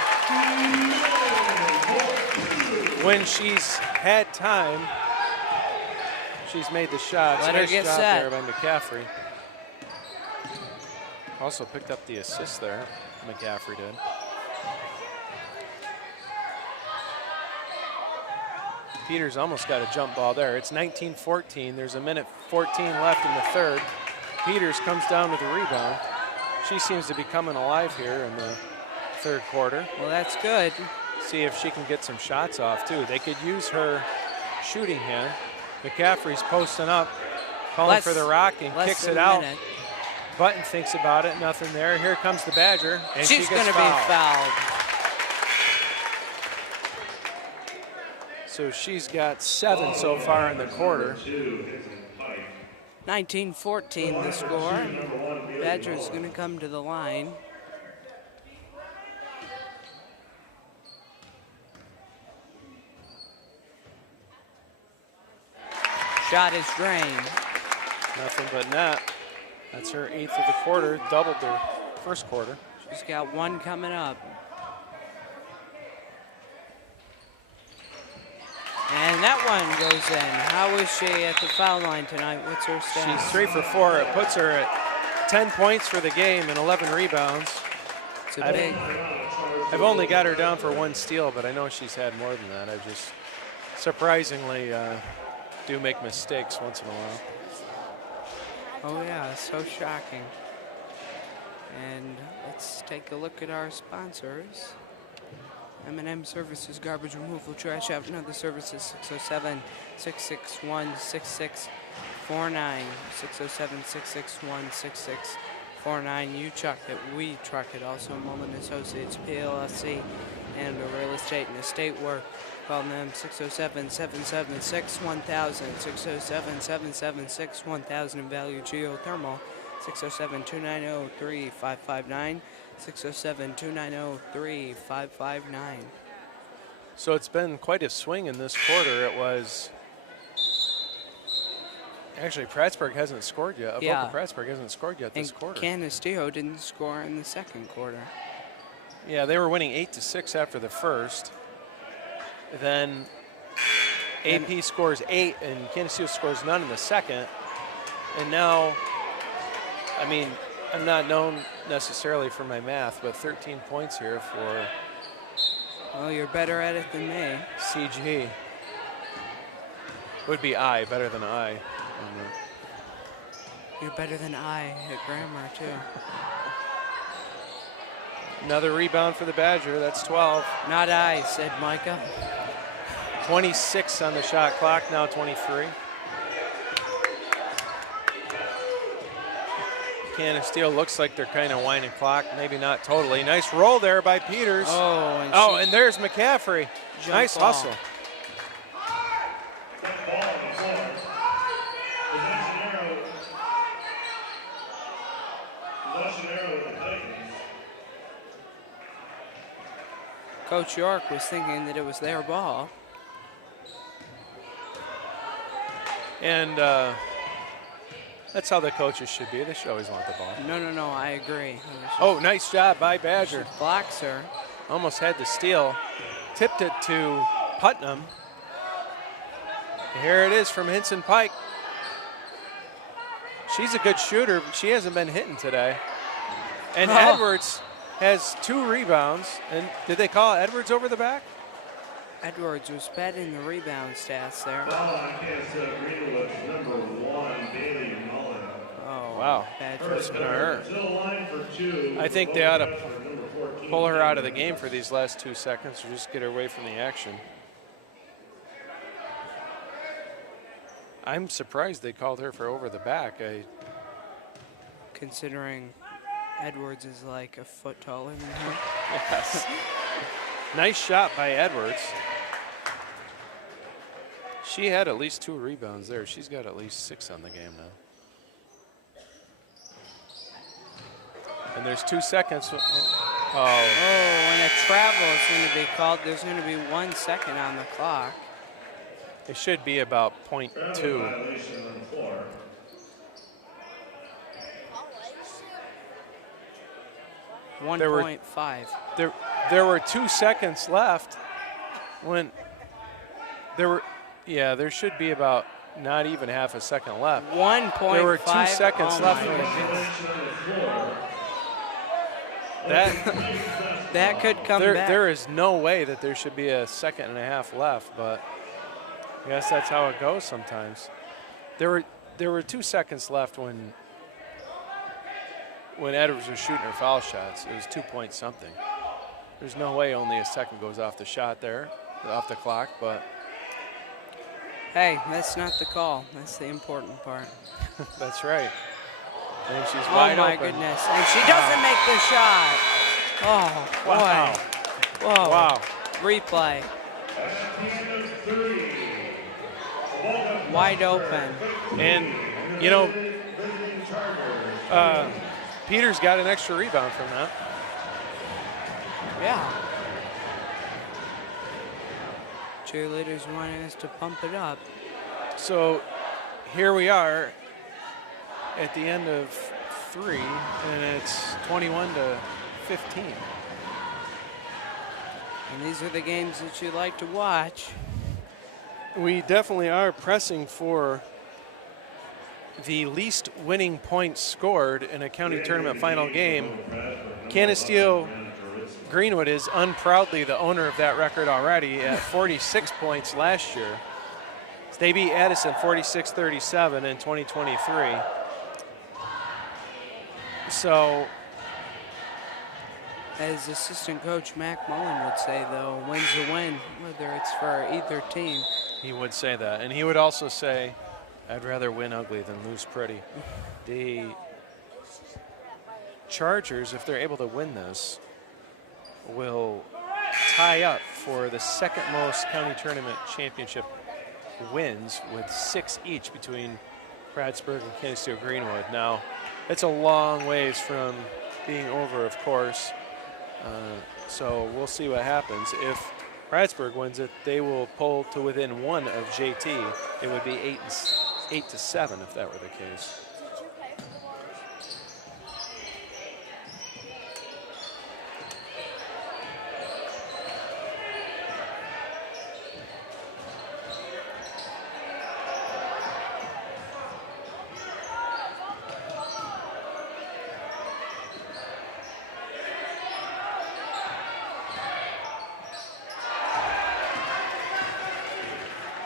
When she's had time, she's made the shots. Let her nice get job set. there by McCaffrey. Also picked up the assist there, McCaffrey did. Peters almost got a jump ball there. It's 19-14. There's a minute 14 left in the third. Peters comes down with a rebound. She seems to be coming alive here in the third quarter. Well, that's good. See if she can get some shots off, too. They could use her shooting hand. McCaffrey's posting up, calling for the rock, and kicks it out. Button thinks about it, nothing there. Here comes the Badger, and she's she going gets to be fouled. fouled. So she's got 7 so far in the quarter. 19-14 the score. Badger's going to come to the line. Shot is drained. Nothing but net. That's her 8th of the quarter, doubled their first quarter. She's got one coming up. And that one goes in. How is she at the foul line tonight? What's her stat? She's 3 for 4. It puts her at 10 points for the game and 11 rebounds. It's a big. I've only got her down for 1 steal, but I know she's had more than that. I just surprisingly do make mistakes once in a while. Oh yeah, so shocking. And let's take a look at our sponsors. M&M Services, garbage removal, trash out, and other services, 607-661-6649, 607-661-6649. You truck it, we truck it. Also, Mullen Associates, PLSC, and real estate and estate work. Call them 607-776-1000, 607-776-1000 in Value Geothermal, 607-290-3559, 607-290-3559. So it's been quite a swing in this quarter. It was actually Prattsburg hasn't scored yet. Yeah. Prattsburg hasn't scored yet this quarter. Canisteo didn't score in the second quarter. Yeah, they were winning 8-6 after the first. Then AP scores 8 and Canisteo scores none in the second. And now, I mean, I'm not known necessarily for my math, but 13 points here for Well, you're better at it than me. CG. Would be I, better than I. You're better than I at grammar, too. Another rebound for the Badger, that's 12. Not I, said Micah. 26 on the shot clock, now 23. Canisteo looks like they're kind of winding clock, maybe not totally. Nice roll there by Peters. And there's McCaffrey. Nice hustle. Coach York was thinking that it was their ball. And that's how the coaches should be. They should always want the ball. No, I agree. Oh, nice job by Badger. Blocks her. Almost had the steal. Tipped it to Putnam. Here it is from Hinson Pike. She's a good shooter, but she hasn't been hitting today. And Edwards has 2 rebounds. And did they call Edwards over the back? Edwards was bad in the rebound stats there. Greenwood, number 1, Bailey Mullen. Oh, wow. Bad That's going to hurt. To the line for 2. I think they ought to pull her out of the game for these last 2 seconds or just get her away from the action. I'm surprised they called her for over the back. Considering Edwards is like a foot taller than her. Yes. Nice shot by Edwards. She had at least 2 rebounds there. She's got at least 6 on the game now. And there's 2 seconds. Oh, when a travel is going to be called, there's going to be 1 second on the clock. it should be about 0.2. 1.5. There were 2 seconds left when there should be about not even half a second left. 1.5. There were 2 seconds left. That could come back. There is no way that there should be a second and a half left, but I guess that's how it goes sometimes. There were 2 seconds left when Edwards was shooting her foul shots. It was 2 point something. There's no way only a second goes off the shot there, off the clock, but hey, that's not the call. That's the important part. that's right. And she's wide open. Oh my goodness. And she doesn't make the shot. Oh, boy. Wow. Whoa. Wow. Replay. Wide open. And, you know, Peters got an extra rebound from that. Yeah. Cheerleaders wanting us to pump it up. So here we are at the end of 3, and it's 21-15. And these are the games that you like to watch. We definitely are pressing for the least winning points scored in a county tournament final game. Canisteo Greenwood is unproudly the owner of that record already at 46 points last year. They beat Addison 46-37 in 2023. So, as assistant coach Mac Mullen would say, though, win's a win, whether it's for either team. he would say that. And he would also say, I'd rather win ugly than lose pretty. The Chargers, if they're able to win this, will tie up for the second most county tournament championship wins with 6 each between Prattsburgh and Canisteo Greenwood. Now, it's a long ways from being over, of course. So we'll see what happens. If Prattsburgh wins it, they will pull to within 1 of JT. It would be 8-7 if that were the case.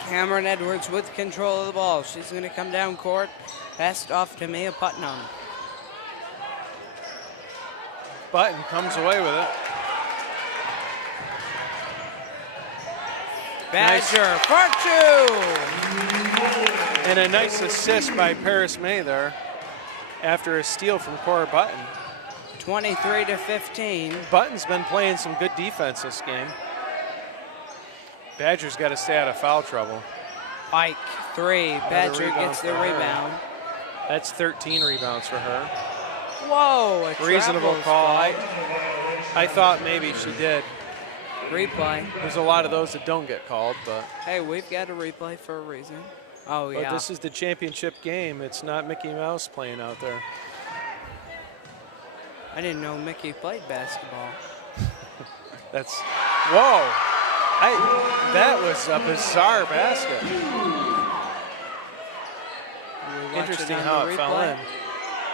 Cameron Edwards with control of the ball. She's going to come down court. Passed off to Mia Putnam. Button comes away with it. Badger for 2. And a nice assist by Paris May there after a steal from Cora Button. 23-15. Button's been playing some good defense this game. Badger's got to stay out of foul trouble. Pike 3. Badger rebound gets the for her. rebound. That's 13 rebounds for her. Whoa, a Reasonable travel call. spot. I thought maybe she did. Replay. There's a lot of those that don't get called, but Hey, we've got a replay for a reason. Oh, but yeah. this is the championship game. It's not Mickey Mouse playing out there. I didn't know Mickey played basketball. That's, whoa. That was a bizarre basket. Interesting how it fell in.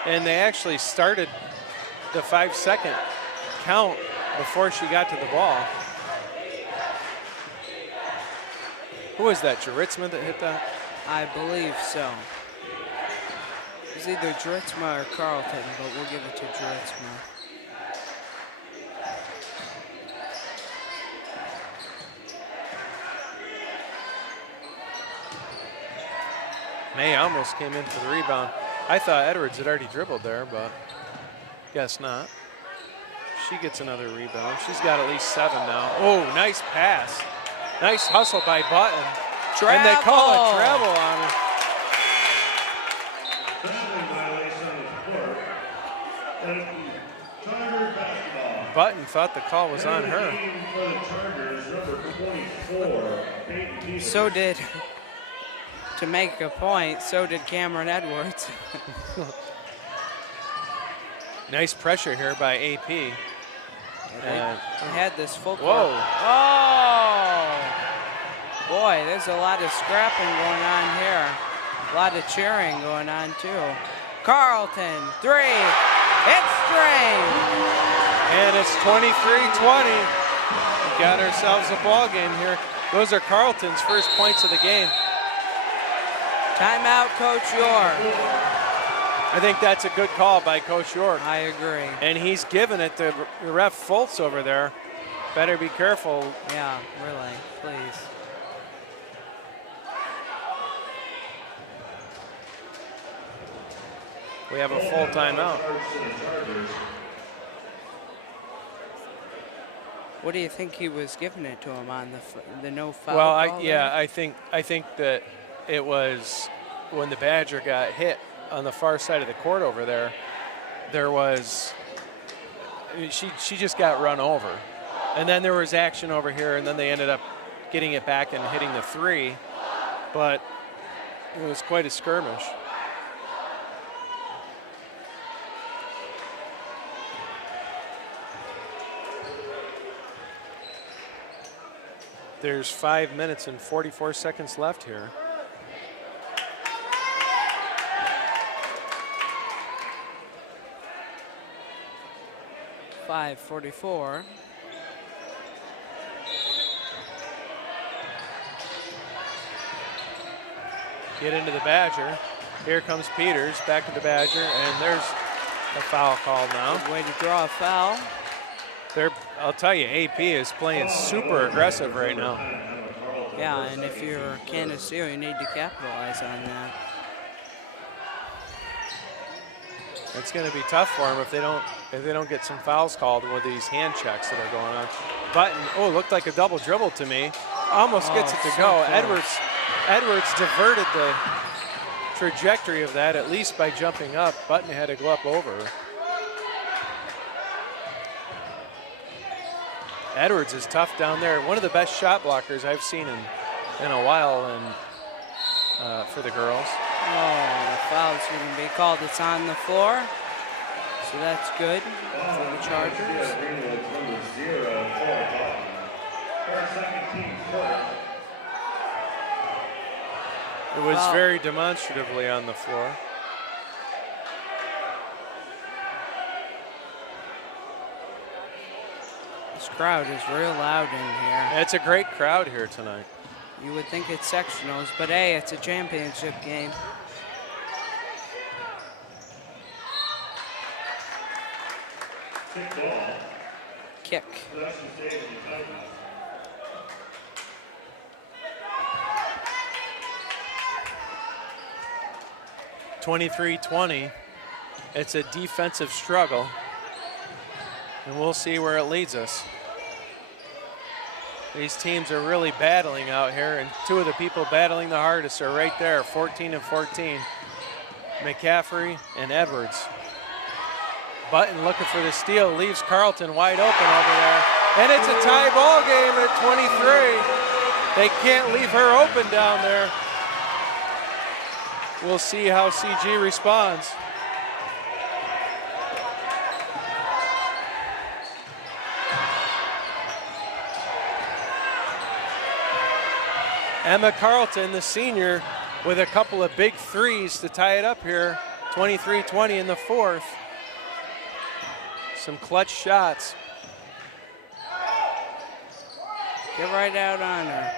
And they actually started the 5-second count before she got to the ball. Who was that, Juritzma that hit that? I believe so. It was either Juritzma or Carlton, but we'll give it to Juritzma. May almost came in for the rebound. I thought Edwards had already dribbled there, but guess not. She gets another rebound. She's got at least 7 now. Oh, nice pass. Nice hustle by Button. Travel. And they call a travel on her. Button thought the call was on her. So did, to make a point, so did Cameron Edwards. Nice pressure here by AP. They had this full court. Whoa. Oh! Boy, there's a lot of scrapping going on here. A lot of cheering going on, too. Carlton, 3. It's string. And it's 23-20. We got ourselves a ball game here. Those are Carlton's first points of the game. Timeout, Coach York. I think that's a good call by Coach York. I agree. And he's giving it to ref Fultz over there. Better be careful. Yeah, really, please. We have a full timeout. What do you think he was giving it to him on the no foul? Well, call I think that it was when the Badger got hit on the far side of the court over there. There was she just got run over, and then there was action over here, and then they ended up getting it back and hitting the 3, but it was quite a skirmish. There's 5 minutes and 44 seconds left here. .544. Get into the Badger. Here comes Peters, back to the Badger, and there's a foul called now. Good way to draw a foul. I'll tell you, AP is playing super aggressive right now. Yeah, and if you're Kansas City, you need to capitalize on that. It's going to be tough for them if they don't get some fouls called with these hand checks that are going on. Button, looked like a double dribble to me. Almost gets it to go. Edwards diverted the trajectory of that, at least by jumping up. Button had to go up over her. Edwards is tough down there. One of the best shot blockers I've seen in a while for the girls. Oh, the foul's going to be called. It's on the floor. So that's good for the Chargers. It was very demonstratively on the floor. This crowd is real loud in here. It's a great crowd here tonight. You would think it's sectionals, but hey, it's a championship game. Kick. 23-20. It's a defensive struggle, and we'll see where it leads us. These teams are really battling out here, and two of the people battling the hardest are right there, 14 and 14, McCaffrey and Edwards. Button looking for the steal, leaves Carlton wide open over there, and it's a tie ball game at 23. They can't leave her open down there. We'll see how CG responds. Emma Carlton, the senior, with a couple of big threes to tie it up here, 23-20 in the fourth. some clutch shots. Get right out on her.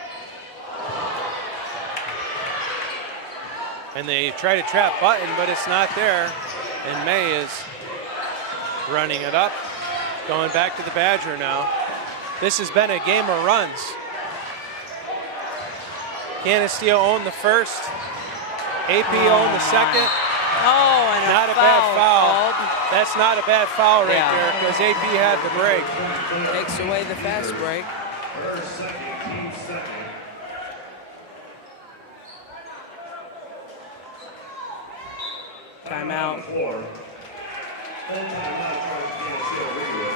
And they try to trap Button, but it's not there. And May is running it up. Going back to the Badger now. This has been a game of runs. Canisteo owned the first. AP owned the second. Oh, and not a bad foul. That's not a bad foul right there because AP had the break. Takes away the fast break. First, second, team second. Timeout. Full timeout for Canisteo Greenwood.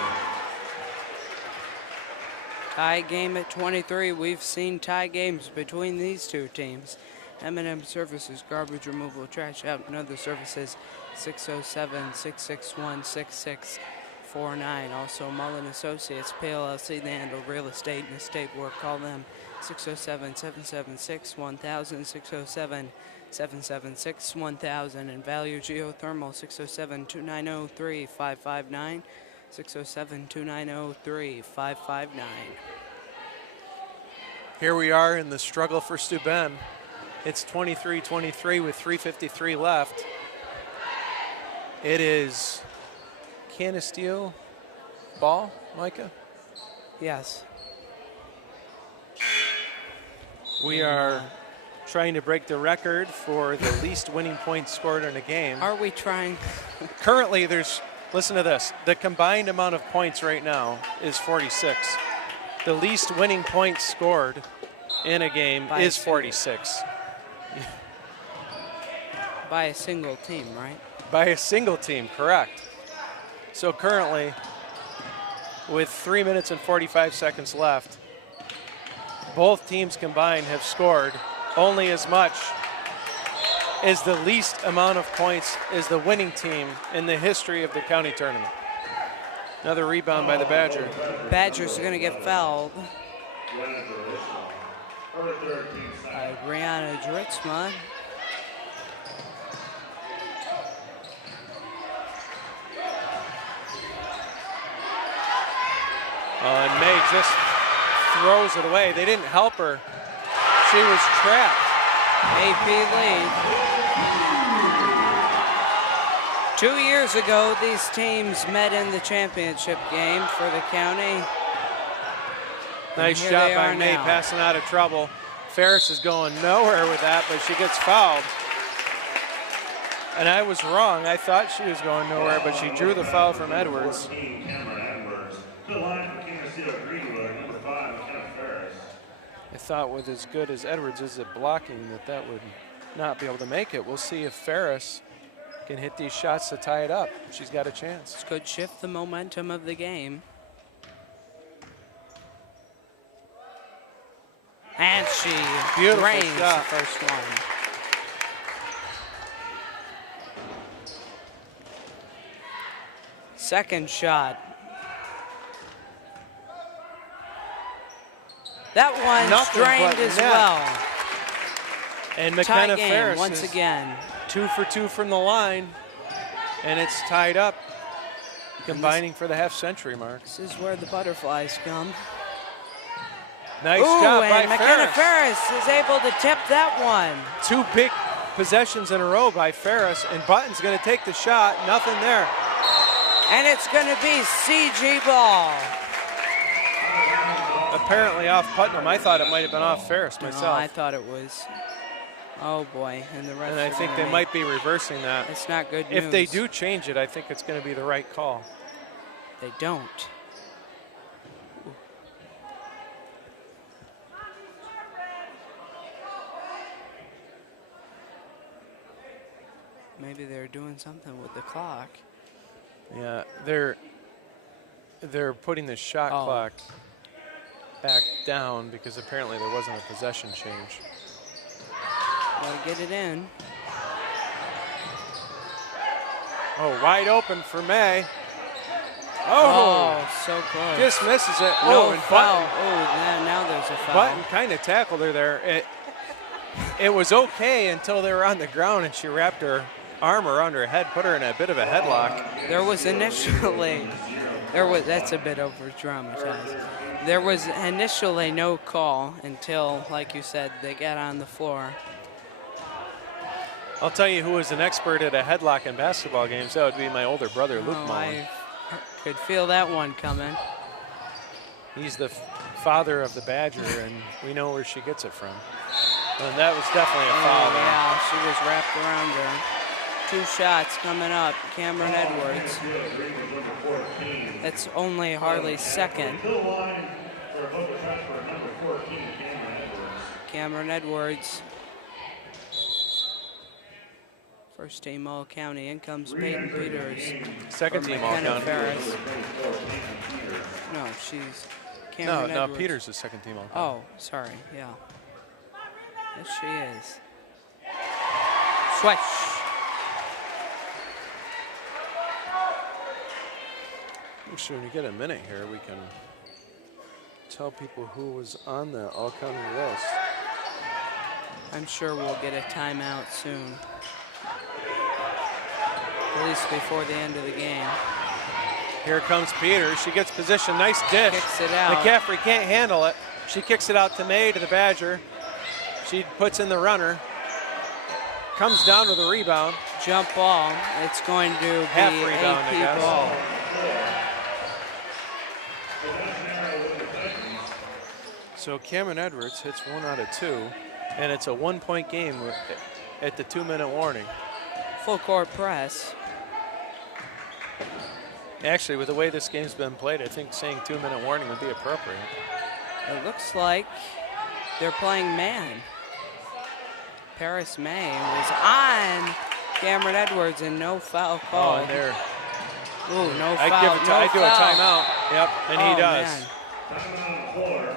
Tie game at 23. We've seen tie games between these two teams. M&M Services, garbage removal, trash out, and other services, 607-661-6649. Also, Mullen Associates, PLLC, they handle real estate and estate work. Call them 607-776-1000, 607-776-1000. And Value Geothermal, 607-2903-559, 607-2903-559. Here we are in the struggle for Steuben. It's 23-23 with 3:53 left. It is Canisteo ball, Micah? Yes. We are trying to break the record for the least winning points scored in a game. Are we trying? Currently, listen to this. The combined amount of points right now is 46. The least winning points scored in a game is 46. By a single team, right? By a single team, correct. So currently, with 3 minutes and 45 seconds left, both teams combined have scored only as much as the least amount of points as the winning team in the history of the county tournament. Another rebound by the Badger. Badgers are going to get fouled. Brianna Dritzma. And May just throws it away. They didn't help her. She was trapped. AP lead. 2 years ago, these teams met in the championship game for the county. Nice shot by May, passing out of trouble. Ferris is going nowhere with that, but she gets fouled. And I was wrong. I thought she was going nowhere, but she drew the foul from Edwards. I thought with as good as Edwards is at blocking that would not be able to make it. We'll see if Ferris can hit these shots to tie it up. She's got a chance. This could shift the momentum of the game. And she drains the first one. Second shot. That one's drained as well. And McKenna Ferris once again. 2 for 2 from the line. And it's tied up, combining for the half-century mark. This is where the butterflies come. Nice job by McKenna Ferris. Ferris is able to tip that one. 2 big possessions in a row by Ferris, and Button's going to take the shot. Nothing there. And it's going to be CG ball. Apparently off Putnam. I thought it might have been off Ferris myself. No, I thought it was. Oh boy, and the refs. And I think they might be reversing that. It's not good news. If they do change it, I think it's going to be the right call. They don't. Maybe they're doing something with the clock. Yeah, they're putting the shot clock back down because apparently there wasn't a possession change. Gotta get it in. Oh, wide open for May. Oh, so close. Just misses it. No and foul. Button. Oh, now there's a foul. Button kind of tackled her there. It was okay until they were on the ground and she wrapped her arm around her head, put her in a bit of a headlock. There was initially, that's a bit over dramatized. There was initially no call until, like you said, they got on the floor. I'll tell you who was an expert at a headlock in basketball games. That would be my older brother, Luke Mullen. I could feel that one coming. He's the father of the Badger, and we know where she gets it from. And that was definitely a foul. Yeah, she was wrapped around her. 2 shots coming up. Cameron Edwards. That's only Harley's second. Cameron Edwards. First team All-County. In comes Peyton Peters. Second team All-County. No, she's Cameron Edwards. No, Peters is second team All-County. Oh, sorry, yeah. Yes, she is. Switch. So when we get a minute here, we can tell people who was on the All-County list. I'm sure we'll get a timeout soon. At least before the end of the game. Here comes Peters. She gets position. Nice dish. Kicks it out. McCaffrey can't handle it. She kicks it out to May, to the Badger. She puts in the runner. Comes down with a rebound. Jump ball. It's going to be half rebound, I AP guess. ball. So Cameron Edwards hits 1 out of 2, and it's a 1-point game at the 2-minute warning. Full court press. Actually, with the way this game's been played, I think saying 2-minute warning would be appropriate. It looks like they're playing man. Paris May was on Cameron Edwards and no foul call. Oh, and there. Ooh, no I'd foul. do a timeout. Yep, and he does. Man.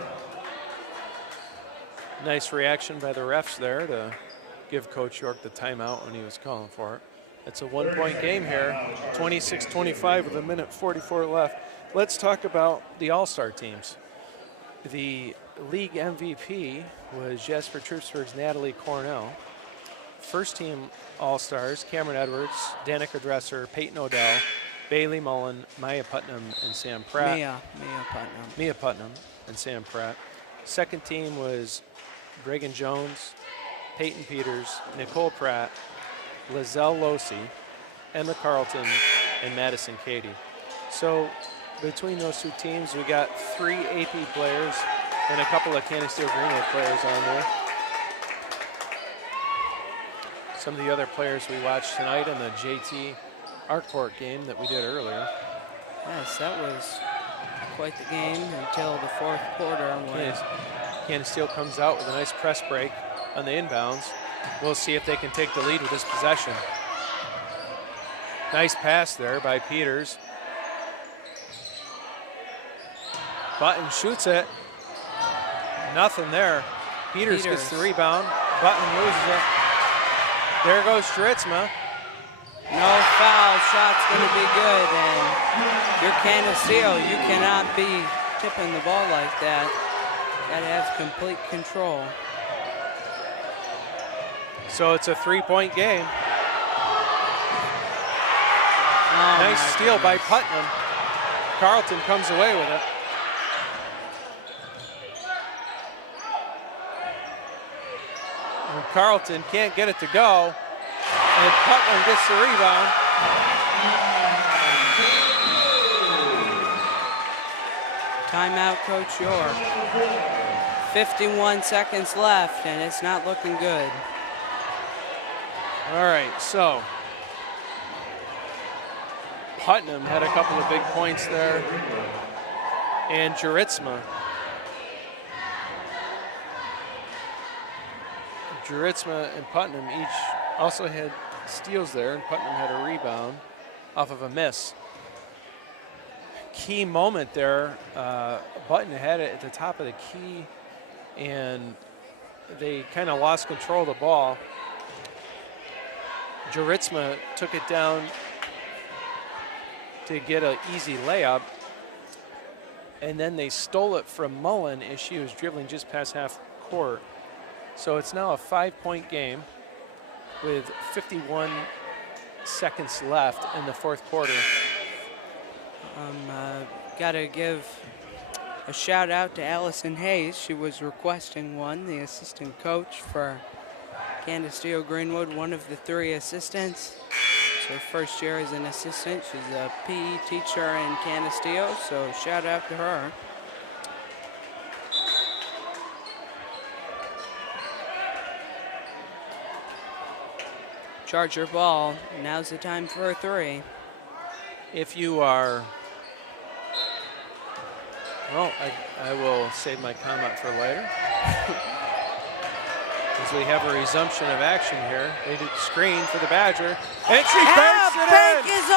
Nice reaction by the refs there to give Coach York the timeout when he was calling for it. It's a 1-point game here, 26-25 with 1:44 left. Let's talk about the All-Star teams. The league MVP was Jasper Troopsburg's Natalie Cornell. First team All-Stars, Cameron Edwards, Danica Dresser, Peyton Odell, Bailey Mullen, Maya Putnam, and Sam Pratt. Mia Putnam and Sam Pratt. Second team was Reagan Jones, Peyton Peters, Nicole Pratt, Lizelle Losi, Emma Carlton, and Madison Cady. So between those two teams, we got 3 AP players and a couple of Canisteo Greenwood players on there. Some of the other players we watched tonight in the JT Arkport game that we did earlier. Yes, that was quite the game until the 4th quarter. Canisteo comes out with a nice press break on the inbounds. We'll see if they can take the lead with this possession. Nice pass there by Peters. Button shoots it. Nothing there. Peters gets the rebound. Button loses it. There goes Stritzma. No foul. Shot's going to be good. And you're Canisteo. You cannot be tipping the ball like that. Got to have complete control. So it's a 3-point game. Oh, nice steal by Putnam. Carlton comes away with it. And Carlton can't get it to go. And Putnam gets the rebound. Timeout, Coach York. 51 seconds left, and it's not looking good. All right, so Putnam had a couple of big points there. And Juritsma and Putnam each also had steals there, and Putnam had a rebound off of a miss. Key moment there, Button had it at the top of the key, and they kind of lost control of the ball. Juritsma took it down to get an easy layup, and then they stole it from Mullen as she was dribbling just past half court. So it's now a 5-point game with 51 seconds left in the fourth quarter. Got to give a shout out to Allison Hayes. She was requesting one, the assistant coach for Canisteo Greenwood, one of the 3 assistants. It's her first year as an assistant. She's a PE teacher in Canisteo, so shout out to her. Charger ball. Now's the time for a 3. If you are, well, I will save my comment for later. As we have a resumption of action here. They did screen for the Badger. And she banks it in! Bank is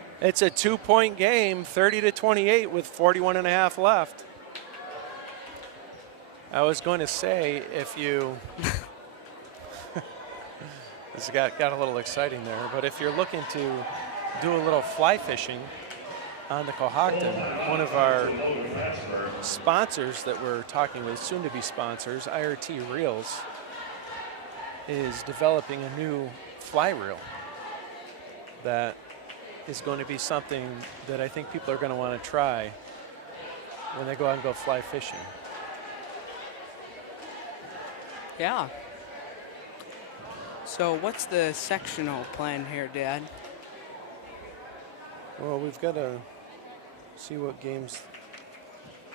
open! It's a 2-point game, 30-28 with 41 and a half left. I was going to say, if you, this got a little exciting there, but if you're looking to do a little fly fishing on the Cohocton, one of our sponsors that we're talking with, soon to be sponsors, IRT Reels, is developing a new fly reel that is going to be something that I think people are going to want to try when they go out and go fly fishing. Yeah. So what's the sectional plan here, Dad? Well, we've got to see what games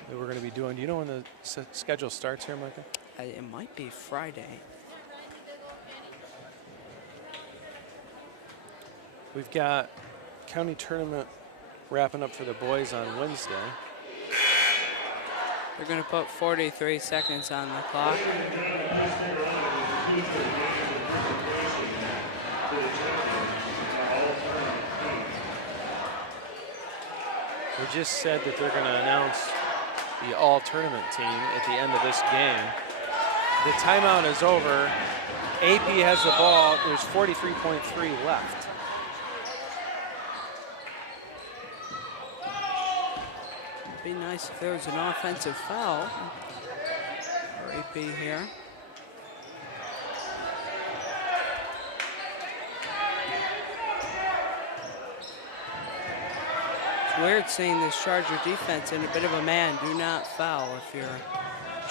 that we're going to be doing. Do you know when the schedule starts here, Micah? It might be Friday. We've got county tournament wrapping up for the boys on Wednesday. They're going to put 43 seconds on the clock. We just said that they're going to announce the all-tournament team at the end of this game. The timeout is over. AP has the ball. There's 43.3 left. It'd be nice if there was an offensive foul for AP here. It's weird seeing this Charger defense in a bit of a man. Do not foul if you're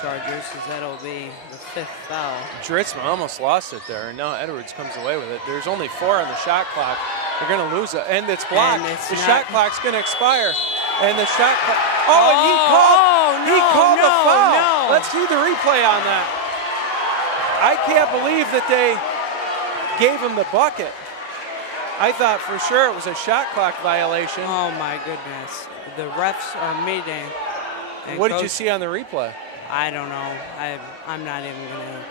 Chargers, because that'll be the 5th foul. Dritzman almost lost it there, and now Edwards comes away with it. There's only 4 on the shot clock. They're going to lose it, and it's blocked. And it's the shot clock's going to expire, and the shot clock. He called the foul. No. Let's see the replay on that. I can't believe that they gave him the bucket. I thought for sure it was a shot clock violation. Oh my goodness. The refs are meeting. What did you see on the replay? I don't know. I'm not even gonna.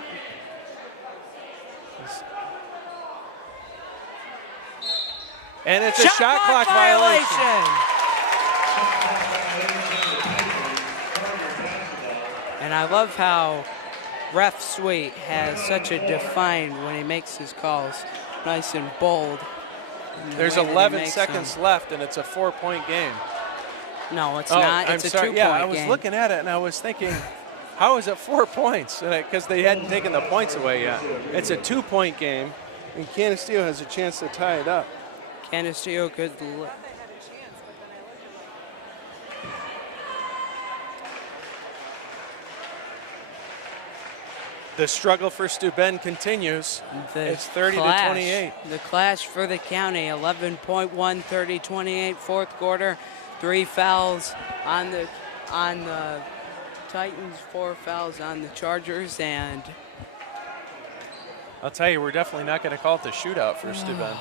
And it's a shot clock violation. And I love how Ref Sweet has such a defined when he makes his calls, nice and bold. There's 11 seconds left, and it's a 4-point game. No, it's not. It's a 2-point game. Yeah, I was looking at it, and I was thinking, how is it 4 points? Because they hadn't taken the points away yet. It's a 2-point game, and Canisteo has a chance to tie it up. Canisteo could. The struggle for Steuben continues. It's 30-28. The clash for the county, 11.1, 30-28, fourth quarter. 3 fouls on the Titans, 4 fouls on the Chargers, and I'll tell you, we're definitely not going to call it the shootout for Steuben.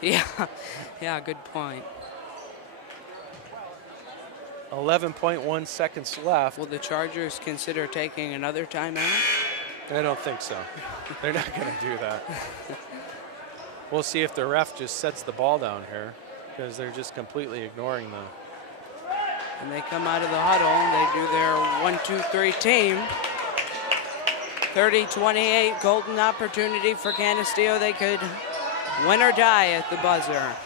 Yeah, good point. 11.1 seconds left. Will the Chargers consider taking another timeout? I don't think so. They're not going to do that. We'll see if the ref just sets the ball down here, because they're just completely ignoring them. And they come out of the huddle and they do their 1-2-3 team. 30-28, golden opportunity for Canisteo. They could win or die at the buzzer.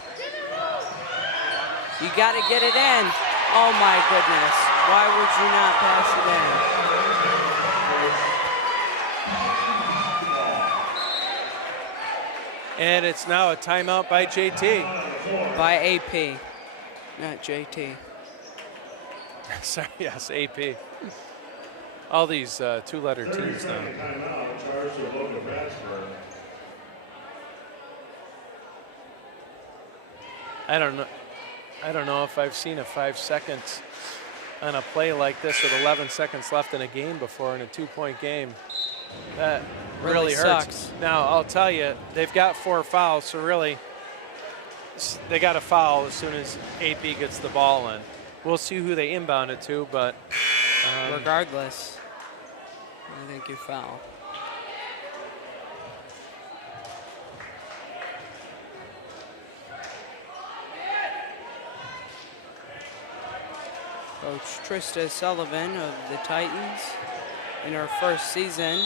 You got to get it in. Oh my goodness. Why would you not pass it in? And it's now a timeout by JT. By AP, not JT. Sorry, yes, AP. All these two-letter teams now. Timeout, charge to Boca Raton. I don't know if I've seen a 5 seconds on a play like this with 11 seconds left in a game before in a 2-point game. That really hurts. Sucks. Now, I'll tell you, they've got 4 fouls, so really they got a foul as soon as AP gets the ball in. We'll see who they inbound it to, but regardless, I think you foul. Coach Trista Sullivan of the Titans in her first season.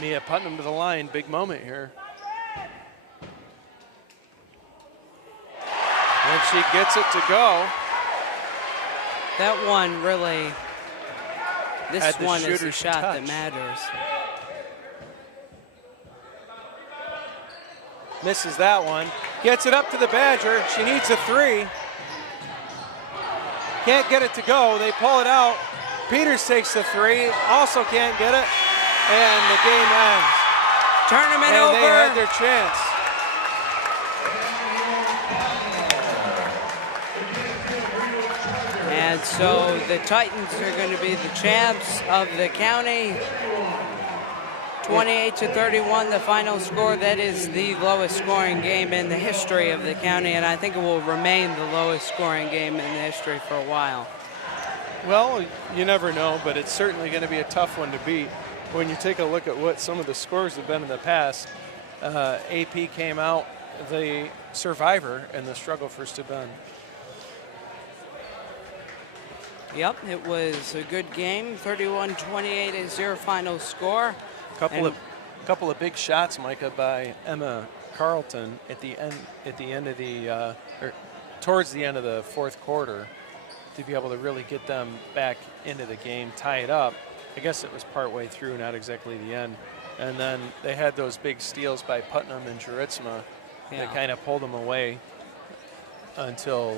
Mia Putnam to the line, big moment here. And she gets it to go. That one really, this one is the shooter shot that touch. matters. Misses that one. Gets it up to the Badger. She needs a 3. Can't get it to go. They pull it out. Peters takes the 3. Also can't get it. And the game ends. Tournament and over. They had their chance. And so the Titans are going to be the champs of the county. 28-31, the final score. That is the lowest scoring game in the history of the county, and I think it will remain the lowest scoring game in the history for a while. Well, you never know, but it's certainly going to be a tough one to beat. When you take a look at what some of the scores have been in the past, AP came out the survivor in the struggle for Steuben. Yep, it was a good game. 31-28 is your final score. Couple of big shots, Micah, by Emma Carlton at the end of the or towards the end of the fourth quarter to be able to really get them back into the game, tie it up. I guess it was partway through, not exactly the end. And then they had those big steals by Putnam and Juritsma that kind of pulled them away until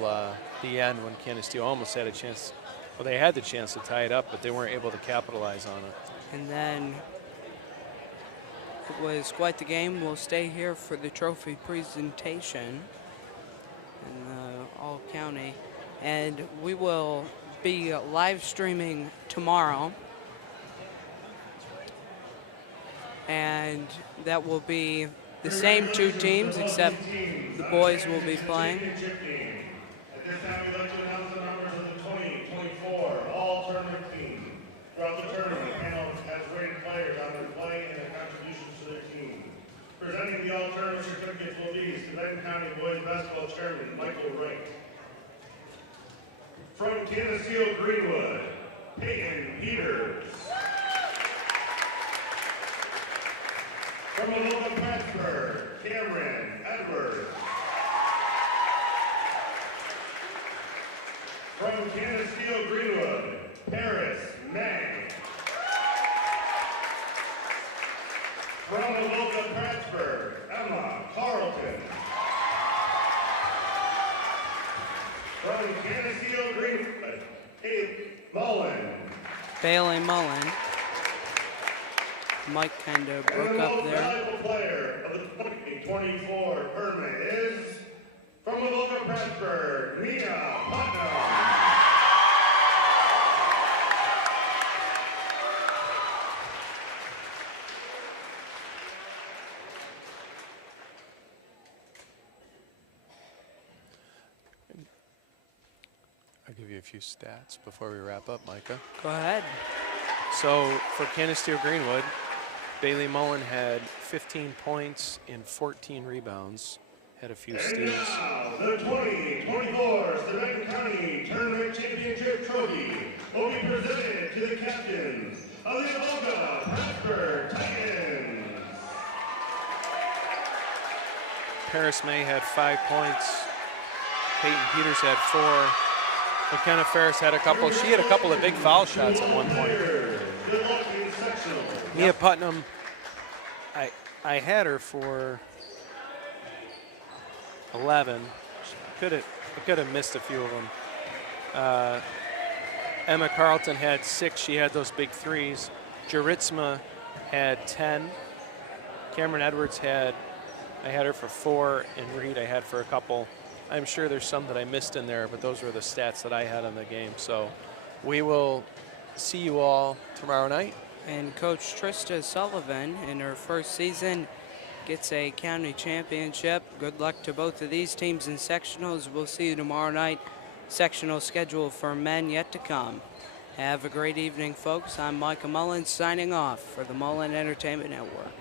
the end when Canisteo almost had a chance. Well, they had the chance to tie it up, but they weren't able to capitalize on it. And then it was quite the game. We'll stay here for the trophy presentation in the All-County. And we will be live streaming tomorrow. And that will be the same 2 teams, except the boys will be playing. At this time, we'd like to announce the members of the 2024 All-Tournament team. Throughout the tournament, the panel has rated players on their play and their contributions to their team. Presenting the All-Tournament certificates will be Steuben County Boys Basketball Chairman Michael Wright. From Canisteo Greenwood, Peyton Peters. From Aloha Plattsburgh, Cameron Edwards. From Canisteo Greenwood, Paris May. From Aloha Plattsburgh, Emma Carlton. From Canisteo Greenwood, Abe Mullen. Bailey Mullen. Mike kind of broke up there. The most valuable player of the 2024 tournament is from Aloha Plattsburgh, Mia Putnam. I'll give you a few stats before we wrap up, Micah. Go ahead. So for Canisteo Greenwood, Bailey Mullen had 15 points and 14 rebounds, had a few steals. Now, the 2024 Steuben County Tournament Championship Trophy will be presented the captains of the Olga Plattsburgh Titans. Paris May had 5 points. Peyton Peters had 4. McKenna Ferris had a couple. She had a couple of big foul shots at one point. Mia Putnam, I had her for 11. I could have missed a few of them. Emma Carlton had 6. She had those big threes. Jaritzma had 10. Cameron Edwards I had her for 4, and Reed I had for a couple. I'm sure there's some that I missed in there, but those were the stats that I had on the game. So we will see you all tomorrow night. And Coach Trista Sullivan, in her first season, gets a county championship. Good luck to both of these teams in sectionals. We'll see you tomorrow night. Sectional schedule for men yet to come. Have a great evening, folks. I'm Micah Mullins signing off for the Mullen Entertainment Network.